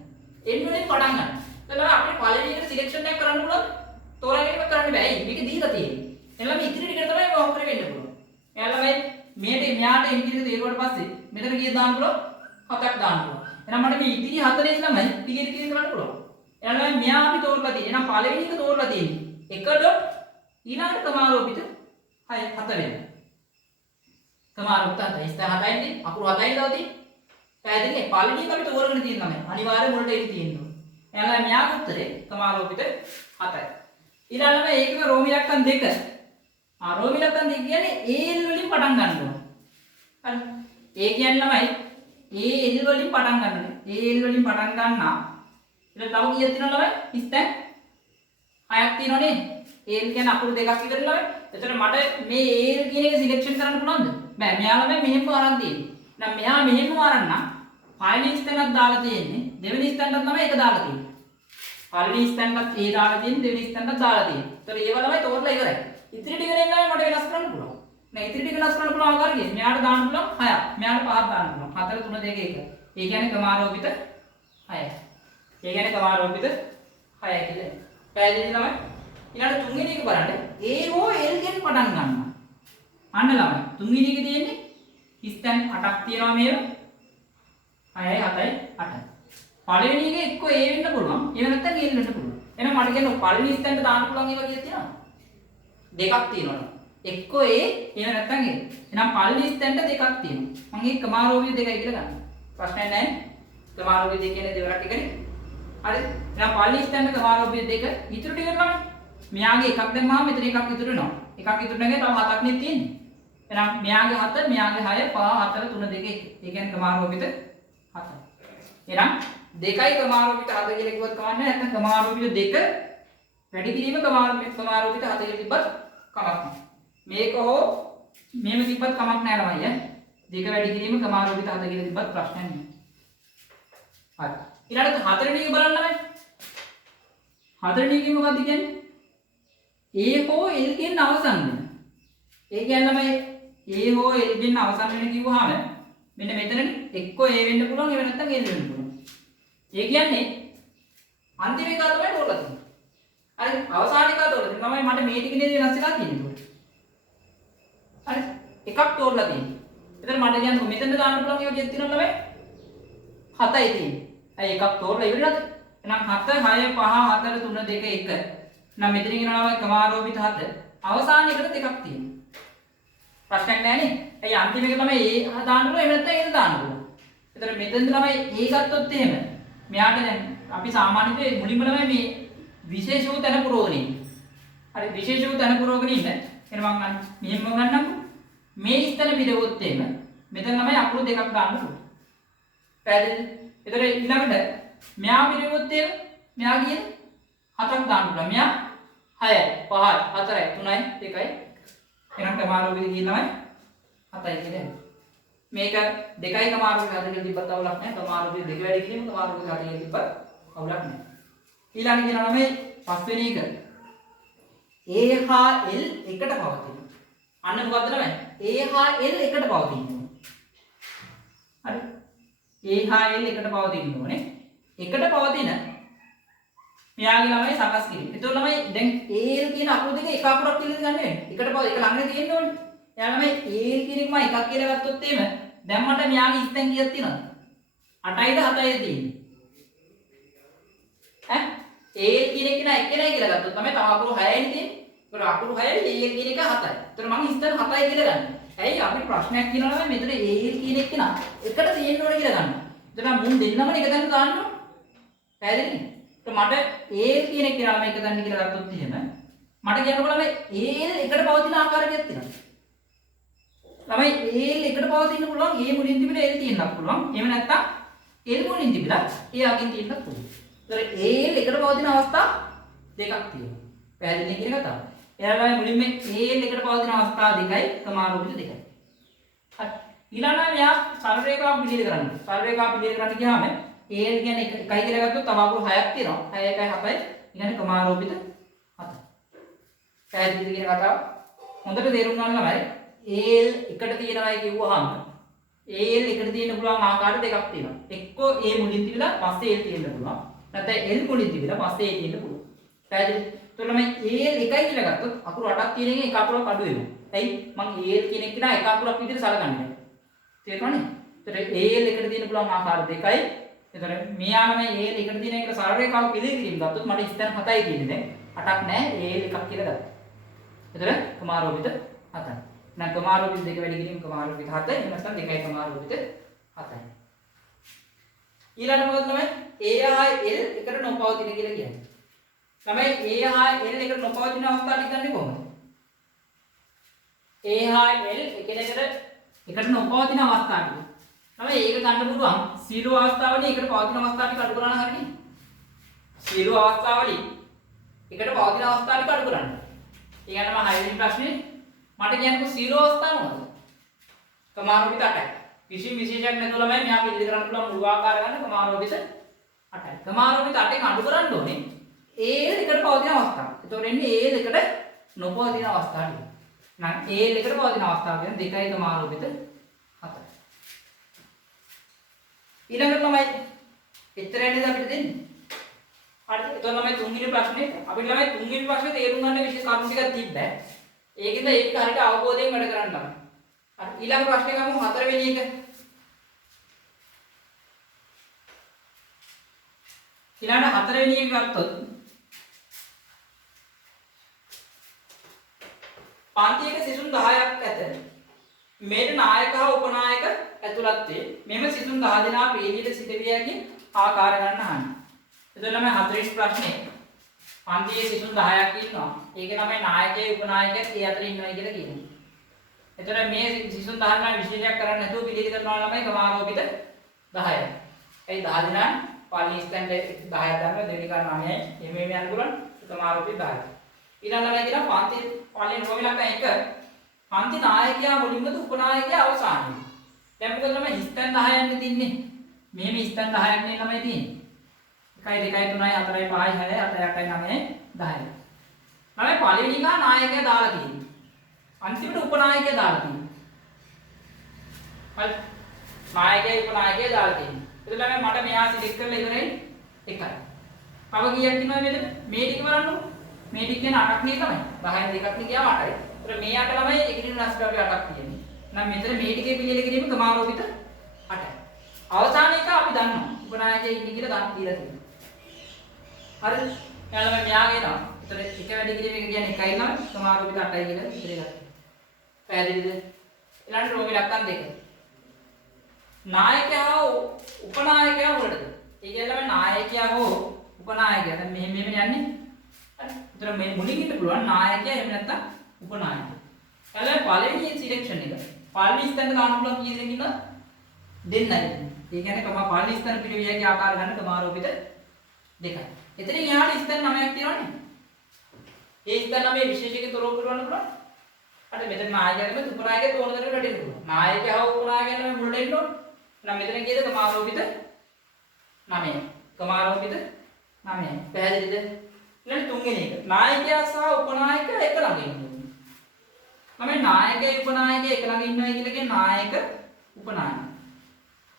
n වලින් පටන් ගන්න. දැන් අපිට පළවෙනි එකට සිලෙක්ෂන් එකක් කරන්න පුළුවන්. තෝරාගැනීමක් කරන්න බෑ. මේක දීලා තියෙන්නේ. එහෙනම් ඉතිරි ටික තමයි මේ ඔක්කොම වෙන්න පුළුවන්. එයාලා මෙයාට n කිරිද තේරුවට පස්සේ මෙතන කීයද දාන්න පුළුවන්? 7ක් දාන්න පුළුවන්. එහෙනම් මට මේ ඉතිරි 4 නේ ළමයි පිළියෙල කිරීම කරන්න පුළුවන්. එයාලා මෙයා අපි තෝරලා තියෙන්නේ. එහෙනම් පළවෙනි එක තෝරලා තියෙන්නේ. 1 ඩොට් ඊළඟට ක්‍රමාරෝපිත 6 7 වෙනවා. ක්‍රමාරෝපිත 7 ස්ථාන 7යි නේ. අකුරු 7යි දාලා තියෙන්නේ. පැහැදිලිනේ පළවෙනි එක අපි තෝරගෙන තියෙනවා ළමයි. අනිවාර්යෙන් මුලට එලි තියෙනවා. එහෙනම් මෙයාගේ උත්තරේ ක්‍රමාරෝපිත 7යි. ඊළඟට ඒකම රෝමි ලක්කම් 2. රෝමි ලක්කම් 2 කියන්නේ AL වලින් පටන් ගන්න ඕන. හරි. ඒ කියන්නේ ළමයි AL වලින් පටන් ගන්න ඕනේ. AL වලින් පටන් ගන්නා. ඊට තව කීයක් තියෙනවද ළමයි? ස්ථාන 6ක් තියෙනවනේ. AL කියන්නේ අකුරු දෙකක් විතර ළමයි. එතකොට මට මේ AL කියන එක සිලෙක්ෂන් කරන්න පුළුවන්ද? බෑ. මෙයා ළමයි මෙහෙම අරන් තියෙන්නේ. දැන් මෙයා මෙහෙම අරන් නම් පළවෙනි ස්ථානක් දාලා තියෙන්නේ. දෙවෙනි ස්ථානට තමයි එක දාලා තියෙන්නේ. පළවෙනි ස්ථානට A දාලා තියෙන්නේ, දෙවෙනි ස්ථානට දාලා තියෙන්නේ. ඒතර ඒව ළමයි තෝරලා ඉවරයි. ඉතිරි ටික නේ ළමයි මට වෙනස් කරන්න පුළුවන්. නෑ ඉතිරි ටික වෙනස් කරන්න පුළුවන් ආකාරය. මෙයාට දාන්න පුළුවන් 6ක්. මෙයාට 5ක් දාන්න පුළුවන්. 4 3 2 1. ඒ කියන්නේ ක්‍රමාරෝපිත 6යි. ඒ කියන්නේ ක්‍රමාරෝපිත 6යි කියලා. පැහැදිලි ළමයි? ඊළඟ තුන්වෙනි එක බලන්න. AOL කියන පටන් ගන්නවා. අන්න ළමයි. තුන්වෙනි එකේ තියෙන්නේ ස්ථාන 8ක් තියෙනවා මේව. 6යි 7යි 8යි. පළවෙනි එකේ එක්ක A වෙන්න පුළුවන්. එහෙම නැත්නම් L වෙන්න පුළුවන්. එහෙනම් මට කියන්න පළවෙනි ස්ථානට දාන්න පුළුවන් ඒවා කීයක් තියෙනවද? දෙකක් තියෙනවා. එක්ක A එහෙම නැත්නම් L. එහෙනම් පළවෙනි ස්ථානට දෙකක් තියෙනවා. මම ඒක ක්‍රමාරෝපිත දෙකයි කියලා ගන්නවා. ප්‍රශ්නයක් නැහැ. ක්‍රමාරෝපිත දෙක කියන්නේ දෙවරක් එකනේ. හරිද? එහෙනම් පළවෙනි ස්ථානට ක්‍රමාරෝපිත දෙක ඉතුරු ටික ගන්න. මෙයාගේ එකක් දැම්මම මෙතන එකක් ඉතුරු වෙනවා. එකක් ඉතුරු නැගේ තව හතක් නේ තියෙන්නේ. එහෙනම් මෙයාගේ 7 මෙයාගේ 6 5 4 3 2 1. ඒ කියන්නේ ක්‍රමාරෝපිත 7. එහෙනම් 2යි ක්‍රමාරෝපිත 7 කියලා කිව්වත් කවන්නේ නැත්නම් ක්‍රමාරෝපිත 2 වැඩි කිරීම ක්‍රමාරෝපිත 7 කියලා තිබ්බත් කමක් නැහැ. මේක හෝ මෙහෙම තිබ්බත් කමක් නැහැ ළමයි ඈ. 2 වැඩි කිරීම ක්‍රමාරෝපිත 7 කියලා තිබ්බත් ප්‍රශ්නයක් නැහැ. හරි. ඊළඟට හතරවෙනි එක බලන්න ළමයි. හතරවෙනි එකේ මොකක්ද කියන්නේ? A හෝ L කියන අවසන් වෙන. ඒ කියන්නේ ළමයි A හෝ L කියන අවසන් වෙන කිව්වහම මෙන්න මෙතනනේ එක්කෝ A වෙන්න පුළුවන් එහෙම නැත්නම් L වෙන්න පුළුවන්. ඒ කියන්නේ අන්තිම එක තමයි තෝරලා තියෙන්නේ. හරි අවසාන එක තෝරලා තියෙනවා. ළමයි මට මේ ටික නේද වෙනස් වෙලා තියෙන්නේ. හරි එකක් තෝරලා තියෙන්නේ. එතන මට කියන්නකො මෙතන දාන්න පුළුවන් ඒවා කීයක් තියෙනවද ළමයි? 7යි තියෙන්නේ. අය එකක් තෝරලා ඉවරද? එහෙනම් 7 6 5 4 3 2 1. නම් මෙතන කියනවා ළමයි ක්‍රමාරෝපිත 7. අවසාන එකට දෙකක් තියෙනවා. ප්‍රශ්නයක් නැහැ නේ. ඒ අන්තිම එක තමයි A දාන්න පුළුවන් එහෙම නැත්නම් L දාන්න පුළුවන්. එතන මෙතෙන්ද ළමයි A ගත්තොත් එහෙම මෙයාට දැන් අපි සාමාන්‍යයෙන් මුලින්ම ළමයි මේ විශේෂ වූ තැන පුරවගෙන ඉන්නේ. හරි විශේෂ වූ තැන පුරවගෙන ඉන්න. එහෙනම් මම මෙහෙම ගන්නම්කෝ. මේ ස්තන පිරවුවොත් එහෙම මෙතන ළමයි අකුරු දෙකක් දාන්න පුළුවන්. පැහැදිලිද? එතකොට ඊළඟට මෙයා පිරවුවොත් එහෙම මෙයා කියන්නේ 7ක් දාන්න පුළුවන්. මෙයා 6යි 5යි 4යි 3යි 2යි. එහෙනම් ක්‍රමාරෝපිත කියන ළමයි 7යි කියලා. මේක 2යි ක්‍රමාරෝපිත 7 කියලා තිබ්බත් අවුලක් නැහැ. ක්‍රමාරෝපිත 2 වැඩි කිරීම ක්‍රමාරෝපිත 7 කියලා තිබ්බත් අවුලක් නැහැ. ඊළඟ කියනවා ළමයි පස්වෙනි එක A හා L එකට පවතින. අන්න මොකද්ද ළමයි? A හා L එකට පවතිනවා. හරි. A හා L එකට පවතින්න ඕනේ. එකට පවතින මෙයාගේ ළමයි සකස් කිරීම. ඒතකොට ළමයි දැන් AL කියන අකුරු දෙක එක අකුරක් කියලා ගන්න වෙන්නේ. එකට පව එක ළඟනේ තියෙන්න ඕනේ. එයා ළමයි AL කියන එකම එකක් කියලා ගත්තොත් එහෙම දැන් මට මෙයාගේ ස්තෙන් කීයක් තියෙනවද? 8යිද 7යිද තියෙන්නේ? ඈ AL කියන එක නා එක්කෙනයි කියලා ගත්තොත් තමයි තව අකුරු 6යි තියෙන්නේ. ඒතකොට අකුරු 6යි AL කියන එක 7යි. ඒතකොට මම ස්තෙන් 7යි කියලා ගන්න. ඇයි අපිට ප්‍රශ්නයක් කියනවා නම් මෙතන AL කියන එක නා එකට තියෙන්න ඕනේ කියලා ගන්න. එතකොට මුන් දෙන්නම එක තැන දාන්න ඕනේ. පැහැදිලිද? මට AL කියන එක කියලා මේක ගන්න කියලා ගත්තොත් එහෙම මට කියන්නකො ළමයි AL එකට පවතින ආකාරයක් තියෙනවා. ළමයි AL එකට පවතින්න පුළුවන් A මුලින් තිබිලා L තියෙන්නත් පුළුවන්. එහෙම නැත්නම් L මුලින් තිබිලා A අගින් තියෙන්නත් පුළුවන්. ඒතර AL එකට පවතින අවස්ථා දෙකක් තියෙනවා. පැහැදිලි කියන කතාව. එයාලා මුලින්ම AL එකට පවතින අවස්ථා දෙකයි සමාරෝපිත දෙකයි. හරි. ඊළඟට මෙයා සරල රේඛාව පිළියෙල කරන්න. සරල රේඛාව පිළියෙල කරන්න ගියාම AL කියන්නේ එකයි කියලා ගත්තොත් තව අකුරු 6ක් තියෙනවා. 6 1යි 7යි. ඊළඟ ක්‍රමාරෝපිත 7. පැහැදිලිද කියන කතාව? හොඳට තේරුම් ගන්න ළමයි. AL එකට තියෙනවායි කිව්වහම AL එකට තියෙන්න පුළුවන් ආකාර දෙකක් තියෙනවා. එක්කෝ A මුලින් තිබිලා පස්සේ L තියෙන්න පුළුවන්. නැත්නම් L මුලින් තිබිලා පස්සේ A තියෙන්න පුළුවන්. පැහැදිලිද? එතකොට ළමයි AL එකයි කියලා ගත්තොත් අකුරු 8ක් තියෙන එකෙන් එක අකුරක් අඩු වෙනවා. ඇයි? මම AL කියන එක නා එක අකුරක් විදිහට සලකන්නේ. තේරුණානේ? එතකොට AL එකට තියෙන්න පුළුවන් ආකාර දෙකයි. එතකොට මෙයා නම් AL එකට තියෙන එකට සරල රේඛාව පිළියෙල කිරීම ගත්තොත් මට ස්ථාන 7යි තියෙන්නේ දැන් 8ක් නැහැ AL එකක් කියලා ගත්තා. එතකොට ක්‍රමාරෝපිත 7යි. නැත්නම් ක්‍රමාරෝපිත දෙක වැඩි කිරීම ක්‍රමාරෝපිත 7යි. එහෙම නැත්නම් දෙකයි ක්‍රමාරෝපිත 7යි. ඊළඟට මොකද තමයි A හා L එකට නොපවතින කියලා කියන්නේ. තමයි A හා L එකට නොපවතින අවස්ථා ටික ගන්නේ කොහොමද? A හා L එකට නොපවතින අවස්ථා ටික. තමයි ඒක ගන්න පුළුවන් සීරෝ අවස්ථාවලින් එකට පවතින අවස්ථා ටික අඩු කරන්න හරිනේ. සීරෝ අවස්ථාවලින් එකට පවතින අවස්ථා ටික අඩු කරන්න. ඒ කියන්නේ මම 6 වෙනි ප්‍රශ්නේ මට කියන්නකො සීරෝ අවස්ථාව මොනවද? ක්‍රමාරෝපිත 8යි. කිසිම විශේෂයක් නැතුව ළමයි මෙයා පිළිදෙල කරන්න පුළුවන් මුළු ආකාර ගන්න ක්‍රමාරෝපිත 8යි. ක්‍රමාරෝපිත 8ෙන් අඩු කරන්න ඕනේ AL එකට පවතින අවස්ථාව. ඒතකොට එන්නේ AL එකට නොපවතින අවස්ථා ටික. නම් AL එකට පවතින අවස්ථාව කියන්නේ දෙකයි ක්‍රමාරෝපිත 7යි. ඊළඟට ළමයි එච්චරයි අපිට දෙන්නේ. හරිද? එතකොට ළමයි තුන්වෙනි ප්‍රශ්නේ අපිට ළමයි තුන්වෙනි ප්‍රශ්නේ තේරුම් ගන්න විශේෂ කරුණු ටිකක් තිබ්බා. ඒකෙන්ද ඒක හරියට අවබෝධයෙන් වැඩ කරන්න ළමයි. හරි ඊළඟ ප්‍රශ්නේ ගමු හතරවෙනි එක. ඊළඟ හතරවෙනි එක ගත්තොත් පන්තියක සිසුන් 10ක් ඇත. මේට නායක හා උපනායක ඇතුළත් වේ. මෙම සිසුන් 10 දෙනා පීඩියට සිටවිය හැකි ආකාර ගන්න අහන්න. එතකොට ළමයි 40 ප්‍රශ්නේ පන්තියේ සිසුන් 10ක් ඉන්නවා. ඒකේ තමයි නායකයෙක් උපනායකයෙක් ඒ අතර ඉන්නවා කියලා කියනවා. එතකොට මේ සිසුන් 10 නම් විශේෂයක් කරන්න නැතුව පිළිදි කරනවා ළමයි ක්‍රමාරෝපිත 10යි. ඒ 10 දෙනා පළවෙනි ස්ථානට 10ක් ගන්නවා දෙවෙනි කාර 9යි. එමෙ යන ගුණ ක්‍රමාරෝපිත 10යි. ඊළඟ ළමයි කියන පන්ති පළවෙනි රෝම ඉලක්ක 1 පන්ති නායකයා මුලින්මද උපනායකයා අවසානයේ. දැන් මොකද ළමයි ස්ථාන 10ක් නේ තින්නේ. මෙහෙම ස්ථාන 10ක් නේ ළමයි තියෙන්නේ. 1 2 3 4 5 6 7 8 9 10යි. ළමයි පළවෙනි කා නායකයා දාලා තියෙන්නේ. අන්තිමට උපනායකයා දාලා තියෙනවා. හරි. නායකයා උපනායකයා දාලා තියෙනවා. එතකොට මට මෙහා සිලෙක්ට් කරලා ඉවරයි 1යි. තව කීයක් ඉන්නවද මෙතන? මේ ටික බලන්නකො. මේ ටික කියන 8ක් නේ තමයි. 10න් දෙකක් නේ ගියාම 8යි. එතකොට මේ 8 ළමයි එකිනෙක රාශිකාවේ 8ක් තියෙන්නේ. නම් මෙතන මේ ටිකේ පිළියෙල කිරීම ක්‍රමාරෝපිත 8යි. අවසාන එක අපි දන්නවා. උපනායකයා ඉන්නේ කියලා ගන්න දීලා තියෙනවා. හරිද? ඊළඟට මෙයා කියනවා. එතකොට එක වැඩි කිරීම එක කියන්නේ 1යි නම් ක්‍රමාරෝපිත 8යි කියලා ඉතිරි ගන්න. පැහැදිලිද? ඊළඟ රෝම ඉලක්කම් 2. නායකයා හෝ උපනායකයා වලටද? ඒ කියන්නේ නායකයා හෝ උපනායකයා. දැන් මෙහෙම යන්නේ. හරි. ඒතර මේ මුලින් ඉන්න පුළුවන් නායකයා එහෙම නැත්නම් උපනායකයා. ඊළඟ පළවෙනි සිලෙක්ෂන් එක. පළවෙනි ස්ථානට දාන්න පුළුවන් කී දෙනෙක් ඉන්නවද? දෙන්නයි. ඒ කියන්නේ පළවෙනි ස්ථාන පිළිවියගේ ආකාර ගන්න ක්‍රමාරෝපිත 2යි. එතනින් එහාට ස්ථාන 9ක් තියෙනවනේ. ඒ ස්ථාන 9 විශේෂයෙන් තොරව කරවන්න පුළුවන්. අර මෙතන නායකයාගේ උපනායකයා තෝරන දේ රැටෙන්න පුළුවන්. නායකයා හෝ උපනායකයා නම් මුලට එන්න ඕන. එහෙනම් මෙතන කීයද ක්‍රමාරෝපිත 9යි. ක්‍රමාරෝපිත 9යි. පැහැදිලිද? ඊළඟ තුන්වෙනි එක. නායකයා සහ උපනායකයා එක ළඟ ඉන්න ඕනේ. තමයි නායකයා උපනායකයා එක ළඟ ඉන්නවා කියලා කියන්නේ නායක උපනායක.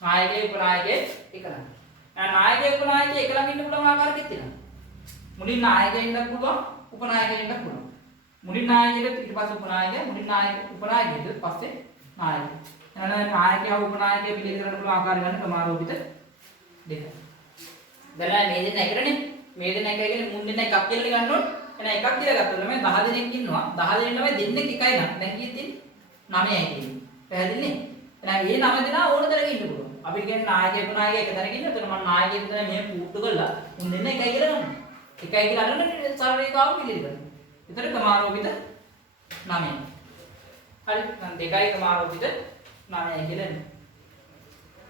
නායකයා උපනායකයා එක ළඟ. නායකයා උපනායකයා එක ළඟ ඉන්න පුළුවන් ආකාර කිත්තිනා. මුලින් නායකයා ඉන්නත් පුළුවන් උපනායකයා ඉන්නත් පුළුවන්. මුලින් නායකයෙක් ඊට පස්සේ උපනායකයා මුලින් නායක උපනායකයෙක් ඊට පස්සේ නායකයා. එහෙනම් නායකයා උපනායකයා පිළිගන්න කරන්න පුළුවන් ආකාර ගන්න ක්‍රමාරෝපිත 2. දැන් මේ දෙන්න එකනේ. මේ දෙන්න එක කියන්නේ මුන් දෙන්න එකක් කියලා ගන්න ඕනේ. එහෙනම් එකක් කියලා ගත්තොත් ළමයි 10 දෙනෙක් ඉන්නවා. 10 දෙනෙක් ළමයි දෙන්නෙක් එකයි නම්. දැන් කීයද තියෙන්නේ? 9යි තියෙන්නේ. පැහැදිලිනේ? එහෙනම් මේ 9 දෙනා ඕන තැනක ඉන්න පුළුවන්. අපි කියන්නේ නායකයා උපනායකයා එක තැනක ඉන්න. එතකොට මම නායකයෙක් විතර මෙහෙම පුට්ටු කරලා මුන් දෙන්න එකයි කියලා ගන්නවා. එකයි කියලා අරගෙන සරල රේඛාව පිළිගන්නවා. එතන ක්‍රමාරෝපිත 9යි. හරි. දැන් 2යි ක්‍රමාරෝපිත 9යි කියලා එන්නේ.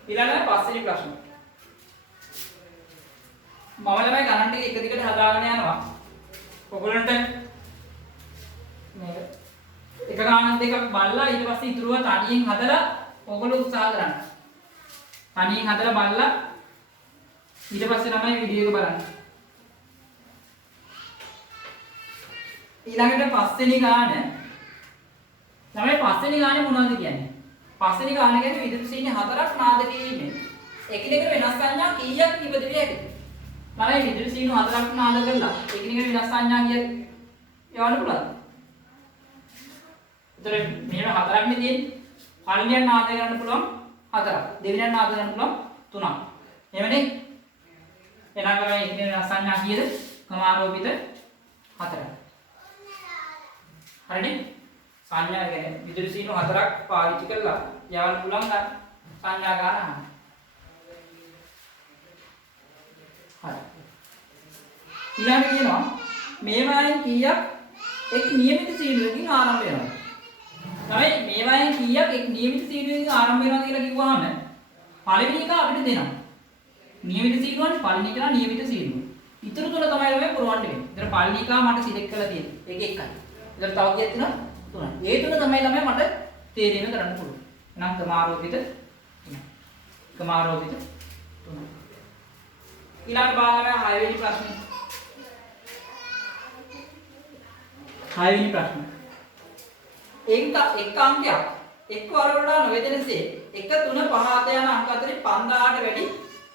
ඊළඟට පස්වෙනි ප්‍රශ්න. මම ළමයි ගණන් ටික එක දිගට හදාගෙන යනවා. ඔයගොල්ලන්ට මේ එක ගණන් දෙකක් බලලා ඊට පස්සේ ඉතුරුව තනියෙන් හදලා ඔයගොල්ලෝ උත්සාහ කරන්න. තනියෙන් හදලා බලලා ඊට පස්සේ තමයි වීඩියෝ එක බලන්න. ඊළඟට පස්වෙනි ගාන තමයි පස්වෙනි ගානේ මොනවද කියන්නේ? පස්වෙනි ගාන කියන්නේ විදුලි සීනි 4ක් නාද කිරීමෙන් එකිනෙකට වෙනස් සංඥා කීයක් ඉපදෙවිය හැකිද? මම විදුලි සීනි 4ක් නාද කළා. එකිනෙකට වෙනස් සංඥා කීයක් යවන්න පුළුවන්ද? ඒතර මෙහෙම 4ක් නේ තියෙන්නේ. පළවෙනියන් නාද කරන්න පුළුවන් 4ක්. දෙවෙනියන් නාද කරන්න පුළුවන් 3ක්. එහෙමනේ? එහෙනම් මේ එකිනෙකට වෙනස් සංඥා කීයද? ක්‍රමාරෝපිත 4ක්. හරිනේ? සංඥා කියන්නේ විදුලි සීනු 4ක් පාවිච්චි කරලා යවන්න පුළුවන් සංඥා ගන්න. හරි. ඊළඟට කියනවා මේවායින් කීයක් එක් નિયમિત සීනුවකින් ආරම්භ වෙනවා. තමයි මේවායින් කීයක් එක් નિયમિત සීනුවකින් ආරම්භ වෙනවා කියලා කිව්වහම පළවෙනි එක අපිට දෙනවා. નિયમિત සීනුවනේ පළවෙනි එක નિયમિત සීනුව. ඊටු තුන තමයි ළමයි පුරවන්න වෙන්නේ. ඒතර පළවෙනි එක මට සිලෙක්ට් කරලා තියෙන්නේ. ඒක එකයි. ඒතර තව කීයක් තියෙනවද? 3යි. ඒ තුන තමයි ළමයි මට තේරෙන්න කරන්න පුළුවන්. එහෙනම් ක්‍රමාරෝපිත 3යි. ක්‍රමාරෝපිත 3යි. ඊළඟ බලන්න 6 වෙනි ප්‍රශ්නේ. 6 වෙනි ප්‍රශ්න. එක් අංකයක් එක් වරකට නොවැදෙනසේ 1 3 5 7 යන අංක අතරින් 5000ට වැඩි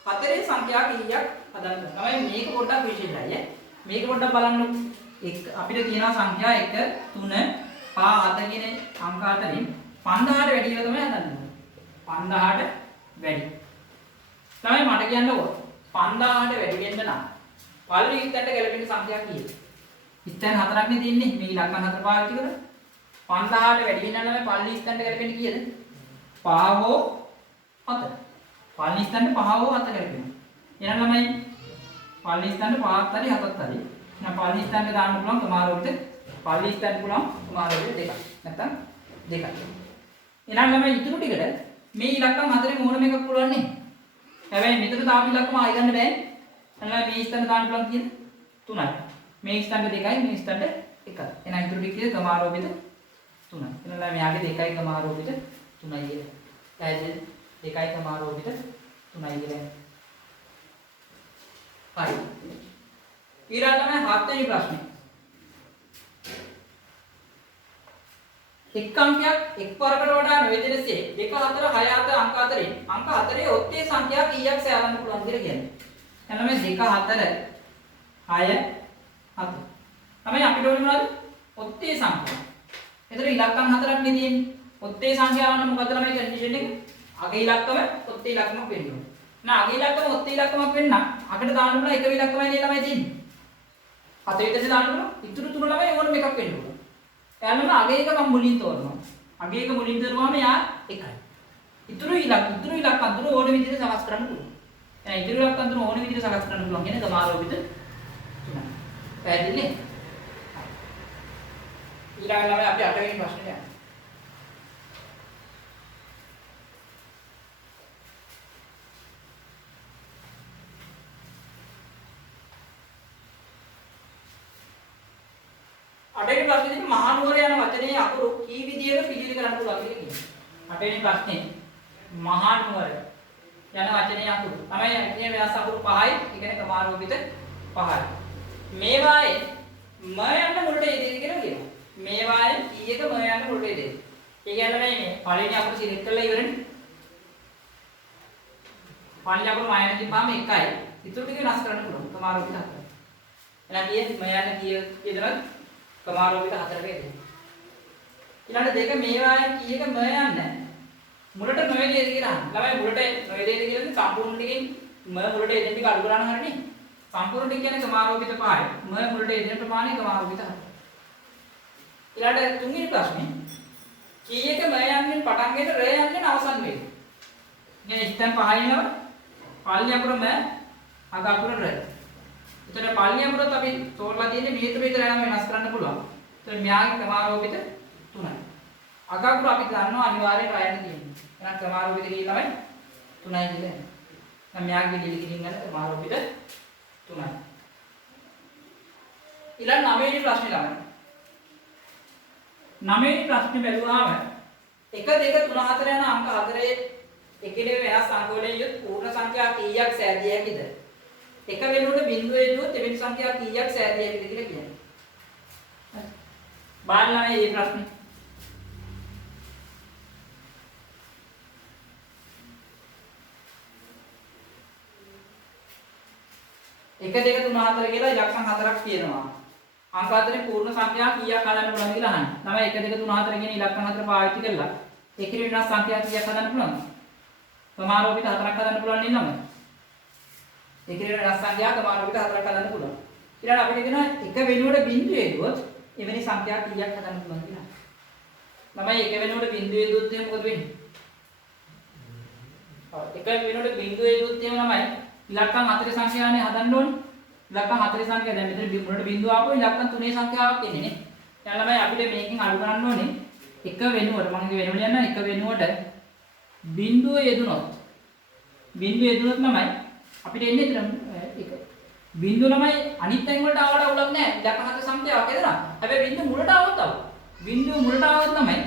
හතරේ සංඛ්‍යා කීයක් හදන්න. තමයි මේක පොඩ්ඩක් විශේෂයි. මේක පොඩ්ඩක් බලන්න. අපිට තියෙනවා සංඛ්‍යා 1 3 5 7 කියන අංක අතරින් 5000ට වැඩි ඒවා තමයි හදන්න. 5000ට වැඩි. තමයි මට කියන්න ඕන. 5000ට වැඩි වෙන්න නම් පළවෙනි ස්ථානට ගැලපෙන සංඛ්‍යා කීයද? ස්ථාන 4ක් නේ තියෙන්නේ. මේ ඉලක්කම් 4 පාවිච්චි කරලා 5000ට වැඩි වෙන්න නම් පළවෙනි ස්ථානට ගැලපෙන්නේ කීයද? 5 හෝ 7. පළවෙනි ස්ථානට 5 හෝ 7 ගැලපෙනවා. එහෙනම් ළමයි පළවෙනි ස්ථානට 5ක් හරි 7ක් හරි එහෙනම් පළවෙනි ස්ථානයේ දාන්න පුළුවන් ක්‍රමාරෝපිත පළවෙනි ස්ථානයේ පුළුවන් ක්‍රමාරෝපිත දෙකක්. නැත්තම් දෙකක්. එහෙනම් ළමයි ඉතුරු ටිකට මේ ඉලක්කම් හතරෙන් ඕනම එකක් පුළුවන් නේ. හැබැයි මෙතන තාම ඉලක්කම ආයෙ ගන්න බෑ. එහෙනම් මේ ස්ථාන දාන්න පුළුවන් කීයද? 3යි. මේ ස්ථාන 2යි මේ ස්ථාන 1යි. එහෙනම් ඉතුරු ටික කීයද? ක්‍රමාරෝපිත 3යි. එහෙනම් මෙයාගේ 2යි ක්‍රමාරෝපිත 3යි කියලා. පැහැදිලිද? 2යි ක්‍රමාරෝපිත 3යි කියලා. හරි. ඊළඟ තමයි 7 වෙනි ප්‍රශ්නේ. එක් අංකයක් එක් වරකට වඩා නොයෙදෙනසේ 2 4 6 7 අංක අතරින් අංක 4 ඔත්තේ සංඛ්‍යා කීයක් සෑදන්න පුළුවන්ද කියලා කියන්නේ. එහෙනම් මේ 2 4 6 7. තමයි අපිට ඕනේ මොනවද? ඔත්තේ සංඛ්‍යා. එතන ඉලක්කම් 4ක් නේ තියෙන්නේ. ඔත්තේ සංඛ්‍යාව නම් මොකද්ද ළමයි කන්ඩිෂන් එක? අගේ ඉලක්කම ඔත්තේ ඉලක්කමක් වෙන්න ඕනේ. නෑ අගේ ඉලක්කම ඔත්තේ ඉලක්කමක් වෙන්න අකට දාන්න පුළුවන් එකම ඉලක්කමයි නේ ළමයි තියෙන්නේ. 7 විතරේ දාන්න පුළුවන්. ඉතුරු තුන ළමයි ඕනම එකක් වෙන්න ඕනේ. එයාලම අගේ එක මම මුලින් තෝරනවා. අගේ එක මුලින් තෝරුවාම යා 1යි. ඉතුරු ඉලක්කම් තුන ඕන විදිහට සකස් කරන්න පුළුවන්. එහෙනම් ඉතුරු ඉලක්කම් තුන ඕන විදිහට සකස් කරන්න පුළුවන් කියන්නේ ක්‍රමාරෝපිත 3යි. පැහැදිලි? ඊළඟ ළමයි අපි 8 වෙනි ප්‍රශ්නෙට යනවා. අටවෙනි ප්‍රශ්නේදී මහනුවර යන වචනේ අකුරු කී විදියකට පිළිලි කරන්න පුළුවන්ද කියලා කියනවා. අටවෙනි ප්‍රශ්නේ මහනුවර යන වචනේ අකුරු. තමයි මේ වෙනස් අකුරු 5යි. ඒ කියන්නේ ක්‍රමාරෝපිත 5යි. මේවායේ ම යන මුලට යෙදෙද කියලා කියනවා. මේවායේ කීයක ම යන මුලට යෙදෙද. ඒ කියන්නේ මේ පළවෙනි අකුරු සිලෙක්ට් කරලා ඉවරනේ. පළවෙනි අකුරු මයිනස් දීපාම 1යි. ඉතුරු ටික වෙනස් කරන්න පුළුවන්. ක්‍රමාරෝපිත 4. එහෙනම් කීයක ම යන කීය යෙදෙනවද? ක්‍රමාරෝපිත 4ක යෙදෙනවා. ඊළඟ දෙක මේවායෙන් කීයක ම යන්නේ මුලට නොයෙදෙද කියලා අහන්න. ළමයි මුලට නොයෙදෙද කියන්නේ සම්පූර්ණ ටිකෙන් ම මුලට යෙදෙන ටික අඩු කරන්න හරිනේ. සම්පූර්ණ ටික කියන්නේ ක්‍රමාරෝපිත 5යි. ම මුලට යෙදෙන ප්‍රමාණය ක්‍රමාරෝපිත 4යි. ඊළඟ තුන්වෙනි ප්‍රශ්නේ කීයක ම යන්නේ පටන් ගෙන රය යන්නේ අවසන් වෙයි. මේ ස්ථාන 5යි නේද? පළවෙනි අකුර ම අග අකුර රය. එතන පළවෙනි අකුරත් අපි තෝරලා තියෙන්නේ මේ තුන විතර යනම වෙනස් කරන්න පුළුවන්. එතන මෙයාගේ ක්‍රමාරෝපිත 3යි. අග අකුර අපි දන්නවා අනිවාර්යෙන් රයන්න තියෙන්නේ. එහෙනම් ක්‍රමාරෝපිත කීයලමයි 3යි කියලා. දැන් මෙයාගේ දෙලි කිරින් ගන්න ක්‍රමාරෝපිත 3යි. ඊළඟ 9 වෙනි ප්‍රශ්නේ ළමයි. 9 වෙනි ප්‍රශ්නේ බැලුවාම 1 2 3 4 යන අංක 4 එකලේ වෙනස් අංක වලින් යුත් පූර්ණ සංඛ්‍යා කීයක් සෑදිය හැකිද? එක වෙනුවට බිංදුව යෙදුවොත් එවැනි සංඛ්‍යා කීයක් සෑදිය හැකිද කියලා කියන්නේ. බලන්න මේ ප්‍රශ්නේ. එක දෙක තුන හතර කියලා ඉලක්කම් හතරක් තියෙනවා. අංක හතරේ පූර්ණ සංඛ්‍යා කීයක් හදන්න පුළුවන්ද කියලා අහන්න. තමයි 1 2 3 4 කියන ඉලක්කම් හතර පාවිච්චි කරලා එකේ වෙනස් සංඛ්‍යා කීයක් හදන්න පුළුවන්ද? ක්‍රමාරෝපිත හතරක් හදන්න පුළුවන් නේද ළමයි? එකේ වෙනස් සංඛ්‍යා ක්‍රමාරෝපිත හතරක් හදන්න පුළුවන්. ඊළඟ අපිට කියනවා එක වෙනුවට බිංදුව යෙදුවොත් එවැනි සංඛ්‍යා කීයක් හදන්න පුළුවන්ද කියලා. ළමයි එක වෙනුවට බිංදුව යෙදුවොත් එහෙනම් මොකද වෙන්නේ? එක වෙනුවට බිංදුව යෙදුවොත් එහෙම ළමයි ඉලක්කම් 4 සංඛ්‍යාවනේ හදන්න ඕනේ. ඉලක්කම් 4 සංඛ්‍යාව දැන් මෙතන මුලට බිංදුව ආපුවා ඉලක්කම් 3 සංඛ්‍යාවක් එන්නේ නේ. දැන් ළමයි අපිට මේකෙන් අඩු කරන්න ඕනේ එක වෙනුවට මම කිය වෙනවල යන්න එක වෙනුවට බිංදුව යෙදුනොත් ළමයි අපිට එන්නේ එතන එක බිංදුව ළමයි අනිත් තැන් වලට ආවට අවුලක් නැහැ. ඉලක්කම් 4 සංඛ්‍යාවක් එදලා. හැබැයි බිංදුව මුලට ආවොත් බිංදුව මුලට ආවොත් ළමයි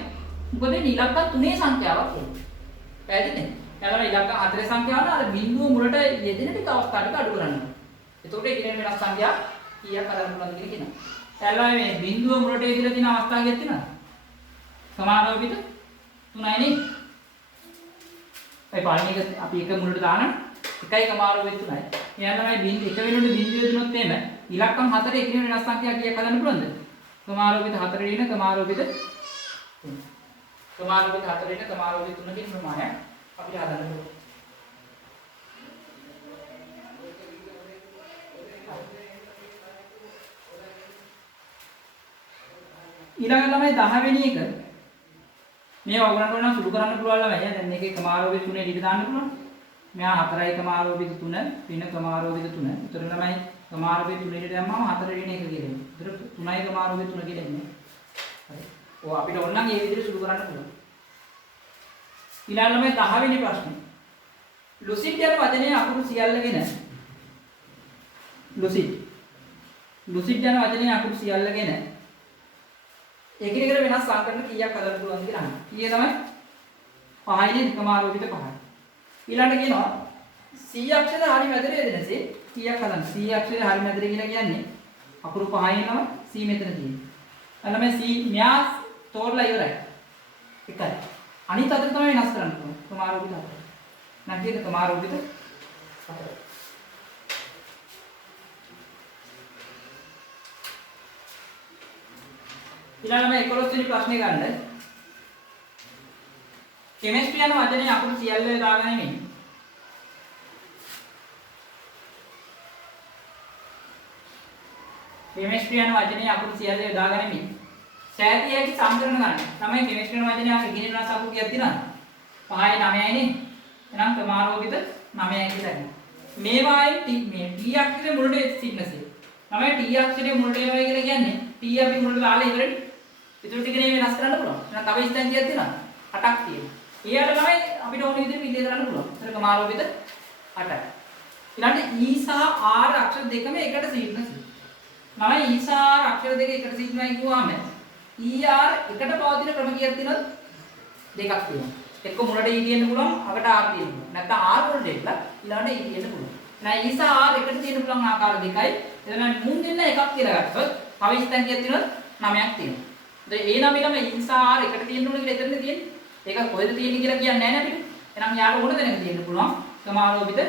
මොකද ඉලක්කම් 3 සංඛ්‍යාවක් එන්නේ. පැහැදිලිද? ඊළඟ ඉලක්කම් 4 සංඛ්‍යාව අර බිංදුව මුලට යෙදෙන ටික අවස්ථා ටික අඩු කරන්න. එතකොට ඉගෙන වෙනස් සංඛ්‍යා කීයක් හදන්න පුළුවන්ද කියලා කියනවා. ඊළඟ මේ බිංදුව මුලට යෙදලා තියෙන අවස්ථා කීයක් තියෙනවද? සමානෝපිත 3යි නේ. ඒ පළවෙනි එක අපි එක මුලට දාන එකයි සමානෝපිත 3යි. ඊළඟ තමයි බිංදුව එක වෙනුවට බිංදුව යෙදුනොත් එහෙම ඉලක්කම් 4 එකේ වෙනස් සංඛ්‍යා කීයක් හදන්න පුළුවන්ද? සමානෝපිත 4 ඊන සමානෝපිත 3. සමානෝපිත 4 ඊන සමානෝපිත 3 කියන ප්‍රමාණය අපිට හදන්න පුළුවන්. ඊළඟ තමයි 10 වෙනි එක. මේ වගුරන්න ඕන සුළු කරන්න පුළුවන් ළමයි. දැන් මේකේ ක්‍රමාරෝපිත 3 ඊට දාන්න පුළුවන්. මෙහා 4යි ක්‍රමාරෝපිත 3, 3 ක්‍රමාරෝපිත 3. උතර ළමයි කමාරුවේ 3 ට දැම්මම 4 ඍණ 1 කියලා එන්නේ. ඒතර 3යි කමාරුවේ 3 කියලා එන්නේ. හරි. ඔය අපිට ඕන නම් මේ විදිහට සුළු කරන්න පුළුවන්. ඊළඟ මේ 10 වෙනි ප්‍රශ්නේ. ලුසිඩ් යන වචනේ අකුරු සියල්ලගෙන ලුසිඩ් යන වචනේ අකුරු සියල්ලගෙන එකිනෙකට වෙනස් සංකරණ කීයක් හදන්න පුළුවන්ද කියලා අහනවා. කීය තමයි? 5යි නේද? කමාරුවිත 5යි. ඊළඟට කියනවා C අක්ෂරය හරි මැදට යෙදෙනසේ කීයක් හදන්න? C අක්ෂරය හරි මැදට කියලා කියන්නේ අකුරු 5යි නම C මෙතන තියෙන්නේ. අන්න මේ C මෙයා තෝරලා ඉවරයි. එකයි. අනිත් අතට තමයි වෙනස් කරන්න පුළුවන්. කමාරුවිත 4. නැගිටිද කමාරුවිත 4. ඊළඟ මේ 11 වෙනි ප්‍රශ්නේ ගන්න. කෙමිස්ට්‍රි යන වචනේ අකුරු සියල්ල දාගෙන ඉන්නේ. කෙමිස්ට්‍රි යන වචනේ අකුරු සියල්ල දාගෙන ඉන්නේ. සෑතියකි සංකරණ ගන්න. තමයි කෙමිස්ට්‍රි යන වචනේ අපි ඉගෙන ගන්න අකුරු කීයක් තියෙනවද? 5යි 9යි නේ. එහෙනම් ක්‍රමාරෝපිත 9යි කියලා ගන්න. මේවායි මේ T අක්ෂරයේ මුලට සිටිනසේ. තමයි T අක්ෂරයේ මුලට එනවා කියලා කියන්නේ T අපි මුලට දාලා ඉවරනේ. ඊටු ටික නේ වෙනස් කරන්න පුළුවන්. එහෙනම් තව ස්ථාන කීයක් තියෙනවද? 8ක් තියෙනවා. ඊයට තමයි අපිට ඕන විදිහට පිළියෙල කරන්න පුළුවන්. ඒතර ක්‍රමාරෝපිත 8යි. ඊළඟට E සහ R අක්ෂර දෙකම එකට සිටිනසේ. මම E සහ R අක්ෂර දෙක එකට සිටිනයි කිව්වම ER එකට පවතින ක්‍රම කීයක් තියෙනවද? දෙකක් තියෙනවා. එක්ක මුලට E තියෙන්න පුළුවන්, අකට R තියෙන්න පුළුවන්. නැත්නම් R මුලට එක්ලා ඊළඟට E තියෙන්න පුළුවන්. එහෙනම් E සහ R එකට තියෙන්න පුළුවන් ආකාර දෙකයි. එතන මුන් දෙන්න එකක් කියලා ගත්තොත් තව ස්ථාන කීයක් තියෙනවද? 9ක් තියෙනවා. ඒ නමෙලම E සහ R එකට තියෙන්න ඕන කියලා එතනනේ තියෙන්නේ. ඒක කොහෙද තියෙන්නේ කියලා කියන්නේ නැහැ නේ අපිට. එහෙනම් යාට ඕන තැනක තියෙන්න පුළුවන්. ක්‍රමාරෝපිත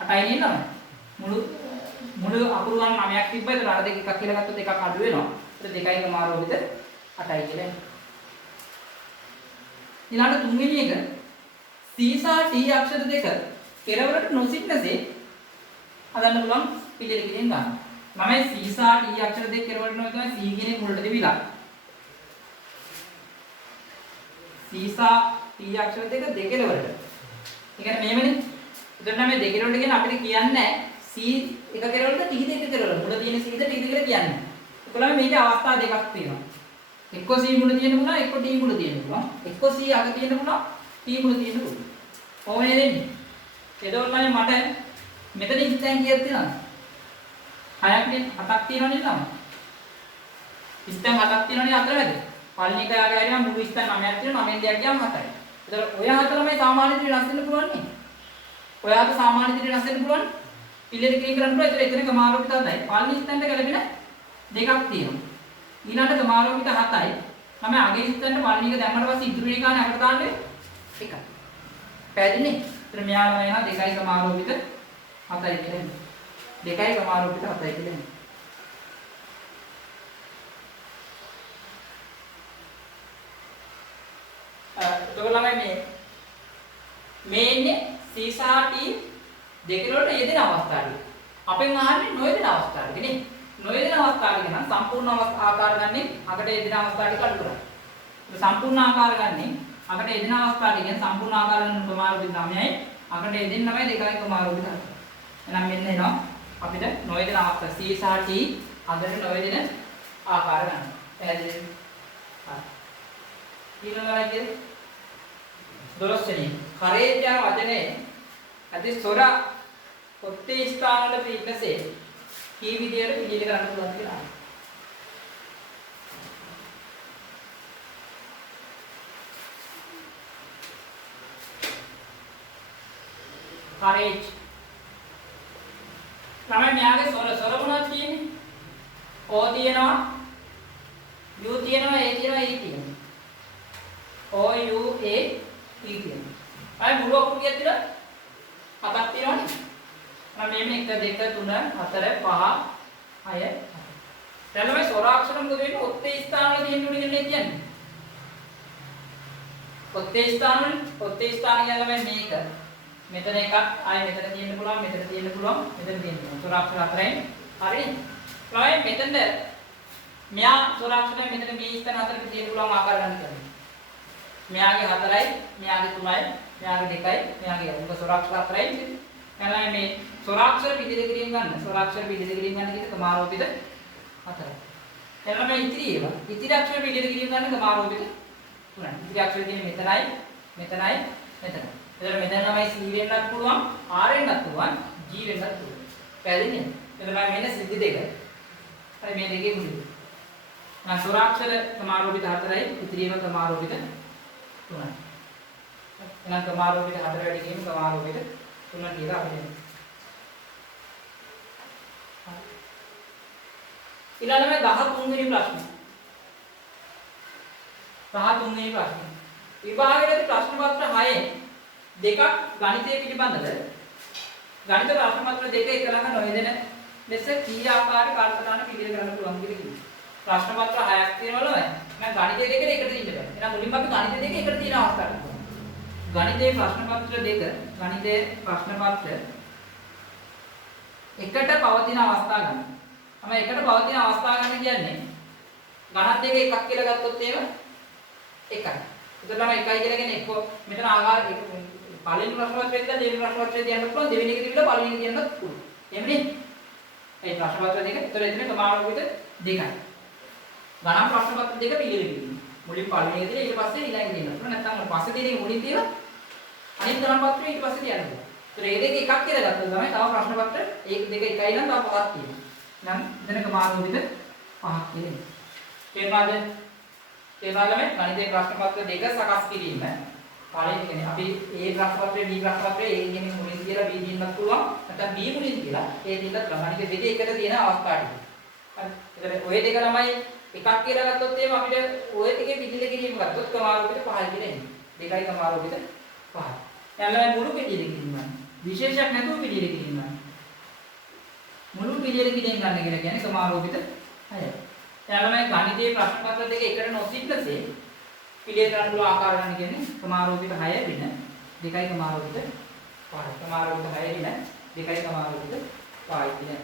8යි නේද? මුළු අකුරු ගන්න 9ක් තිබ්බා. ඒතර අර දෙක එකක් කියලා ගත්තොත් එකක් අඩු වෙනවා. ඒතර දෙකයි ක්‍රමාරෝපිත 8යි කියලා. ඊළඟ තුන්වෙනි එක C සහ T අක්ෂර දෙක කෙරවලට නොසිටනසේ හදන්න පුළුවන් පිළියෙල කිරීම ගන්න. මම C සහ T අක්ෂර දෙක කෙරවලට නො තමයි C කියන එක මුලට දෙවිලා. C සහ T අක්ෂර දෙක දෙකෙලවලට. ඒ කියන්නේ මෙහෙමනේ. එතකොට මේ දෙකෙලවලට කියන අපිට කියන්නේ C එක කෙරවලට T දෙක කෙරවලට. මුල තියෙන C ද T දෙක කියලා කියන්නේ. ඒකලම මේකේ අවස්ථා දෙකක් තියෙනවා. එක්ක C මුල තියෙන්න පුළුවන්, එක්ක T මුල තියෙන්න පුළුවන්. එක්ක C අග තියෙන්න පුළුවන්, T මුල තියෙන්න පුළුවන්. කොහොමද දෙන්නේ? එතකොට මට මෙතන ඉස්තැන් කීයක් තියෙනවද? 6ක් නේ, 7ක් තියෙනවනේ නම. ඉස්තැන් 7ක් තියෙනවනේ අතරමැද. පළවෙනි එක යාගේ හරියම මුළු ඉස්තැන් 9ක් තියෙනවා, 9ෙන් දෙයක් ගියාම 7යි. එතකොට ඔය හතරමයි සාමාන්‍ය විදිහට වෙනස් වෙන්න පුළුවන් නේ. ඔයාට සාමාන්‍ය විදිහට වෙනස් වෙන්න පුළුවන්. පිළියෙල කිරීම කරන්න පුළුවන්. ඒතර එතන කමාරෝපිත 7යි. පළවෙනි ඉස්තැන්ට ගැලපෙන දෙකක් තියෙනවා. ඊළඟට කමාරෝපිත 7යි. තමයි අගේ ඉස්තැන්ට පළවෙනි එක දැම්මට පස්සේ ඉදිරි එක ගන්න අපිට දාන්නේ 1යි. පැහැදිලිනේ? ඒතර මෙයාලම එනවා 2යි කමාරෝපිත 7යි කියලා එන්නේ. 2යි කමාරෝපිත 7යි කියලා එන්නේ. එතකොට මේ ඉන්නේ C සහ T දෙකලට යෙදෙන අවස්ථාවයි. අපෙන් අහන්නේ නොයෙදෙන අවස්ථාවයි නේ. නොයෙදෙන අවස්ථාවයි නම් සම්පූර්ණ ආකාර ගන්නේ අකට යෙදෙන අවස්ථාවට කඩ කරා. සම්පූර්ණ ආකාර ගන්නේ අකට යෙදෙන අවස්ථාවට කියන්නේ සම්පූර්ණ ආකාර ගන්න ප්‍රමාණය 9යි. අකට යෙදෙන්නමයි 2යි ප්‍රමාණය 7යි. එහෙනම් මෙන්න එනවා අපිට නොයෙදෙන අවස්ථා C සහ T අකට නොයෙදෙන ආකාර ගන්න. පැහැදිලිද? හරි. ඊළඟට 12 වෙනි කරේජ වචනේ ඇති ස්වර ඔත්තේ ස්ථානවල පිටිනසේ කී විදියට පිළියෙල කරන්න පුළුවන්ද කියලා අහනවා. කරේජ් තමයි මෙයාගේ ස්වර මොනවද තියෙන්නේ? O තියෙනවා, U තියෙනවා, A තියෙනවා, E තියෙනවා. O U A E තියෙනවා. අය මුළු අකුරු කීයක් තියෙනවද? 7ක් තියෙනවනේ. එහෙනම් මේ 1 2 3 4 5 6 7. දැන් මේ ස්වරාක්ෂර මොකද වෙන්නේ? ඔත්තේ ස්ථානවල තියෙන්න ඕනේ කියලා කියන්නේ. ඔත්තේ ස්ථාන කියන්නේ මේක. මෙතන එකක්, ආයෙ මෙතන තියෙන්න පුළුවන්, මෙතන තියෙන්න පුළුවන්, මෙතන තියෙන්න පුළුවන්. ස්වරාක්ෂර හතරෙන් හරිනේ. ඊළඟට මෙතනද මෙයා ස්වරාක්ෂර මෙතන මේ ස්ථාන හතරක තියෙන්න පුළුවන් ආකාර ගන්න කරන්නේ. මෙයාගේ 4යි, මෙයාගේ 3යි, මෙයාගේ 2යි, මෙයාගේ 1. ස්වරාක්ෂර හතරයි. එහෙනම් මේ ස්වරාක්ෂර පිළිදෙල කිරීම ගන්න. ස්වරාක්ෂර පිළිදෙල කිරීම ගන්න කියන ක්‍රමාරෝපිත 4යි. එහෙනම් මේ ඉතිරි අක්ෂර පිළිදෙල කිරීම ගන්න ක්‍රමාරෝපිත 3යි. ඉතිරි අක්ෂර තියෙන්නේ මෙතනයි, මෙතනයි, මෙතනයි. එතන මෙතන තමයි C වෙන්නත් පුළුවන්, R වෙන්නත් පුළුවන්, G වෙන්නත් පුළුවන්. පැහැදිලිද? එතන මෙන්න සිද්ධි දෙක. හරි මේ දෙකේ මුලින්. නම් ස්වරාක්ෂර ක්‍රමාරෝපිත 4යි, ඉතිරිම ක්‍රමාරෝපිත 3යි. එහෙනම් ක්‍රමාරෝපිත 4 වැඩි කිරීම ක්‍රමාරෝපිත 3 කියලා අපිට. ඊළඟට 13 වෙනි ප්‍රශ්න. 13 වෙනි ප්‍රශ්න. විභාගයේදී ප්‍රශ්න පත්‍ර 6න් දෙකක් ගණිතය පිළිබඳව ගණිත ප්‍රශ්න පත්‍ර දෙක එක ළඟ නොයෙදෙන ලෙස කී ආකාරයක කල්පනාන පිළිවෙල කරන්න පුළුවන් කියලා කිව්වා. ප්‍රශ්න පත්‍ර 6ක් තියෙනවා නේද? මම ගණිතය දෙකේ එකට දින්න බෑ. එහෙනම් මුලින්ම අපි ගණිතය දෙකේ එකට තියෙන අවස්ථාවක්. ගණිතයේ ප්‍රශ්න පත්‍ර දෙක ගණිතයේ ප්‍රශ්න පත්‍ර එකට පවතින අවස්ථා ගන්න. තමයි එකට පවතින අවස්ථා ගන්න කියන්නේ ගණන් දෙක එකක් කියලා ගත්තොත් එහෙම එකයි. එතකොට තමයි එකයි කියලා කියන්නේ එක්ක මෙතන ආකාර පළවෙනි ප්‍රශ්න පත්‍රයේ ඉඳලා දෙවෙනි ප්‍රශ්න පත්‍රයේ තියන්නත් පුළුවන් දෙවෙනි එකේ තිබිලා පළවෙනි එකේ තියන්නත් පුළුවන්. එහෙමනේ? ඒ ප්‍රශ්න පත්‍ර දෙක. එතකොට එතන ක්‍රමානුකූලව දෙකයි. ගණන් ප්‍රශ්න පත්‍ර දෙක පිළිවෙල කිරීම. මුලින් පළවෙනි එකේ ඊට පස්සේ ඊළඟ එකේ තියෙනවා. නැත්නම් පස්සේ තියෙන එක මුලින් තියලා අනිත් ගණන් පත්‍රය ඊට පස්සේ තියන්න පුළුවන්. ඒතර මේ දෙක එකක් කියලා ගත්තොත් තමයි තව ප්‍රශ්න පත්‍ර ඒක දෙක එකයි නම් තව පහක් තියෙනවා. නම් එතන ක්‍රමානුකූලව පහක් තියෙනවා. තේරුණාද? තේරුණාද මේ ගණිතයේ ප්‍රශ්න පත්‍ර දෙක සකස් කිරීම. පළවෙනි කියන්නේ අපි A ප්‍රශ්න පත්‍රයේ B ප්‍රශ්න පත්‍රයේ A කියන්නේ මුලින් කියලා B දින්නත් පුළුවන්. නැත්නම් B මුලින් කියලා A දින්නත් ගණිත දෙක එකට තියෙන අවස්ථා ටික. හරි. ඒතර ඔය දෙක ළමයි එකක් කියලා ගත්තොත් එහෙම අපිට ඔය ටිකේ පිළිල කිරීම ගත්තොත් ක්‍රමාරෝපිත 5යි කියලා එන්නේ. දෙකයි ක්‍රමාරෝපිත 5යි. යාළුවා මුළු පිළිල කිරීම. විශේෂයක් නැතුව පිළිල කිරීම. මුළු පිළිල කිරීම ගන්න කියලා කියන්නේ ක්‍රමාරෝපිත 6යි. යාළුවා ගණිතයේ ප්‍රශ්න පත්‍ර දෙක එකට නොසිටසේ පිළිල කරන්න පුළුවන් ආකාර ගන්න කියන්නේ ක්‍රමාරෝපිත 6 වෙන දෙකයි ක්‍රමාරෝපිත 5යි. ක්‍රමාරෝපිත 6 වෙන දෙකයි ක්‍රමාරෝපිත 5යි කියන්නේ.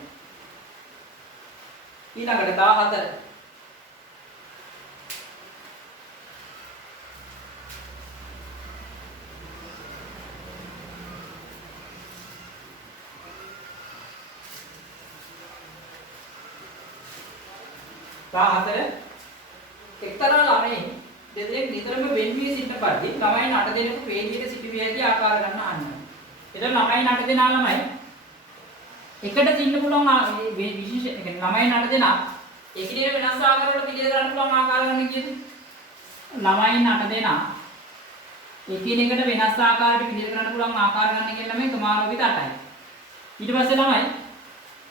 ඊළඟට 14 එක්තරා ළමයි දෙදෙනෙක් නිතරම වෙන් වී සිටින පරිදි ළමයින් 8 දෙනෙකු වේදිකේ සිටුවේ ඇති ආකාර ගන්න අහන්න. එතන ළමයින් 8 දෙනා ළමයි එකට සින්න පුළුවන් විශේෂ ඒ කියන්නේ ළමයින් 8 දෙනා එකිනෙක වෙනස් ආකාරවල පිළිද ගන්න පුළුවන් ආකාර ගන්න කියන්නේ. ළමයින් 8 දෙනා එකිනෙකට වෙනස් ආකාරයට පිළිද ගන්න පුළුවන් ආකාර ගන්න කියන ළමයි ක්‍රමාරෝපිත 8යි. ඊට පස්සේ ළමයි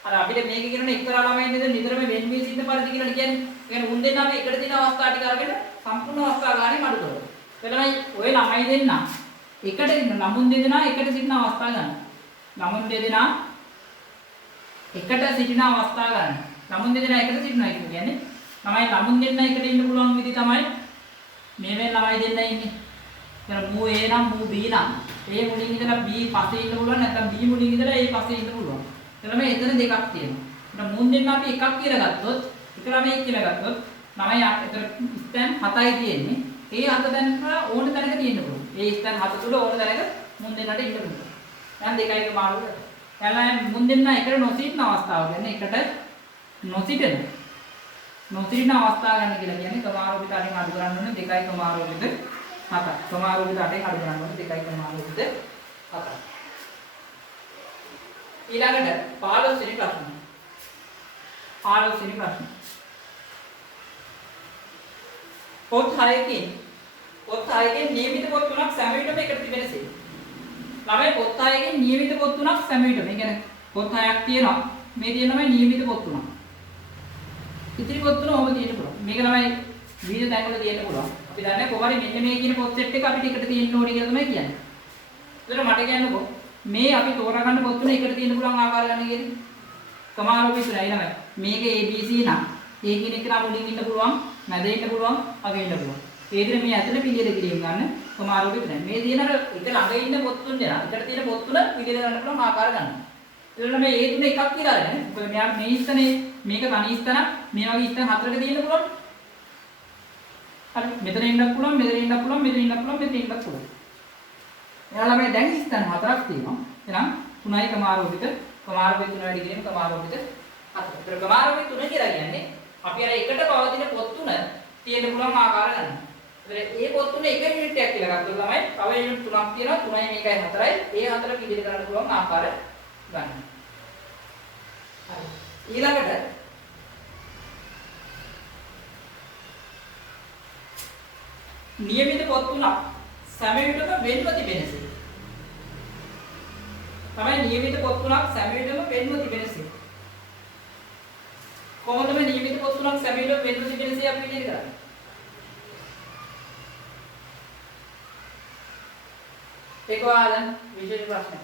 අර අපිට මේක කියනනේ එක්තරා ළමයින් නේද නිතරම වෙන් වී සිටින පරිදි කියලා කියන්නේ. ඒ කියන්නේ උන් දෙන්නාම එකට තියෙන අවස්ථා ටික අරගෙන සම්පූර්ණ අවස්ථා ගානේ මඩු කරනවා. එතනයි ඔය ළමයි දෙන්නා එකට ඉන්න ළමුන් දෙදෙනා එකට සිටින අවස්ථා ගන්න. ළමුන් දෙදෙනා එකට සිටින අවස්ථා ගන්න. ළමුන් දෙදෙනා එකට සිටිනවා කියන්නේ ළමයි ළමුන් දෙන්නා එකට ඉන්න පුළුවන් විදි තමයි මේ ළමයි දෙන්නා ඉන්නේ. එතන මූ A නම් මූ B නම් A මුලින් ඉඳලා B පස්සේ ඉන්න පුළුවන් නැත්නම් B මුලින් ඉඳලා A පස්සේ ඉන්න පුළුවන්. එතන එතන දෙකක් තියෙනවා. එහෙනම් මුන් දෙන්න අපි එකක් කියලා ගත්තොත්, එක ළමයෙක් කියලා ගත්තොත්, ළමයි එතන ස්තැන් 7යි තියෙන්නේ. ඒ 7 දැන් ඕන තැනක තියෙන්න පුළුවන්. ඒ ස්තැන් 7 තුල ඕන තැනක මුන් දෙන්නට ඉන්න පුළුවන්. දැන් දෙකයි මාරු කරලා. එහෙනම් මුන් දෙන්න එකට නොසිටින අවස්ථාව කියන්නේ එකට නොසිටින අවස්ථාව ගන්න කියලා කියන්නේ ක්‍රමාරෝපිත 8න් අඩු කරන්න ඕනේ දෙකයි ක්‍රමාරෝපිත 7යි. ක්‍රමාරෝපිත 8න් අඩු කරන්න ඕනේ දෙකයි ක්‍රමාරෝපිත 7යි. ඊළඟට 15 වෙනි ප්‍රශ්න. 15 වෙනි ප්‍රශ්න. පොත් 6කින් නියමිත පොත් 3ක් සෑම විටම එකට තිබෙනසේ. ළමයි පොත් 6කින් නියමිත පොත් 3ක් සෑම විටම. ඒ කියන්නේ පොත් 6ක් තියෙනවා. මේ තියෙනවා නියමිත පොත් 3ක්. ඉතිරි පොත් 3 ඔබ තියෙන්න පුළුවන්. මේක ළමයි වීඩියෝ තැන්වල තියෙන්න පුළුවන්. අපි දන්නේ කොහොමද මෙන්න මේ කියන පොත් සෙට් එක අපිට එකට තියෙන්න ඕනේ කියලා තමයි කියන්නේ. ඒතර මට කියන්නකෝ මේ අපි තෝරා ගන්න පොත් තුන එකට තියෙන්න පුළුවන් ආකාර ගන්න කියන්නේ ක්‍රමාරෝපිත නෑ නේද? මේක ABC නම් ඒ කියන එක නම් මුලින් ඉන්න පුළුවන්, මැද ඉන්න පුළුවන්, අග ඉන්න පුළුවන්. ඒ විදිහට මේ ඇතුළේ පිළියෙල කිරීම ගන්න ක්‍රමාරෝපිත නෑ. මේ තියෙන අර එක ළඟ ඉන්න පොත් තුන දෙනා එකට තියෙන පොත් තුන පිළියෙල ගන්න පුළුවන් ආකාර ගන්න. ඊළඟට මේ ඒ තුන එකක් කියලා අරගෙන මොකද මෙයාට මේ ස්තනේ මේක තනි ස්තනක් මේ වගේ ස්තන හතරක තියෙන්න පුළුවන්. හරි මෙතන ඉන්නත් පුළුවන්, මෙතන ඉන්නත් පුළුවන්, මෙතන ඉන්නත් පුළුවන්, මෙතන ඉන්නත් පුළුවන්. එයාලා මේ දැන් ස්තන හතරක් තියෙනවා. එහෙනම් 3යි කමාරෝපිත 3 වැඩි කිරීම කමාරෝපිත 4. ඒතර කමාරෝපිත 3 කියලා කියන්නේ අපි අර එකට පවතින පොත් 3 තියෙන්න පුළුවන් ආකාර ගන්න. ඒතර ඒ පොත් 3 එක යුනිට් එකක් කියලා ගත්තොත් තමයි තව යුනිට් 3ක් තියෙනවා 3යි මේකයි 4යි. ඒ 4 පිළිදෙල කරන්න පුළුවන් ආකාර ගන්න. හරි. ඊළඟට නියමිත පොත් 3ක් සැමවිටම වෙන්ව තිබෙනසේ. තමයි නියමිත පොත් 3ක් සැමවිටම වෙන්ව තිබෙනසේ. කොහොමද මේ නියමිත පොත් 3ක් සැමවිටම වෙන්ව තිබෙනසේ අපි විදිහට කරන්නේ? ඒක වාදන් විශේෂ ප්‍රශ්නයක්.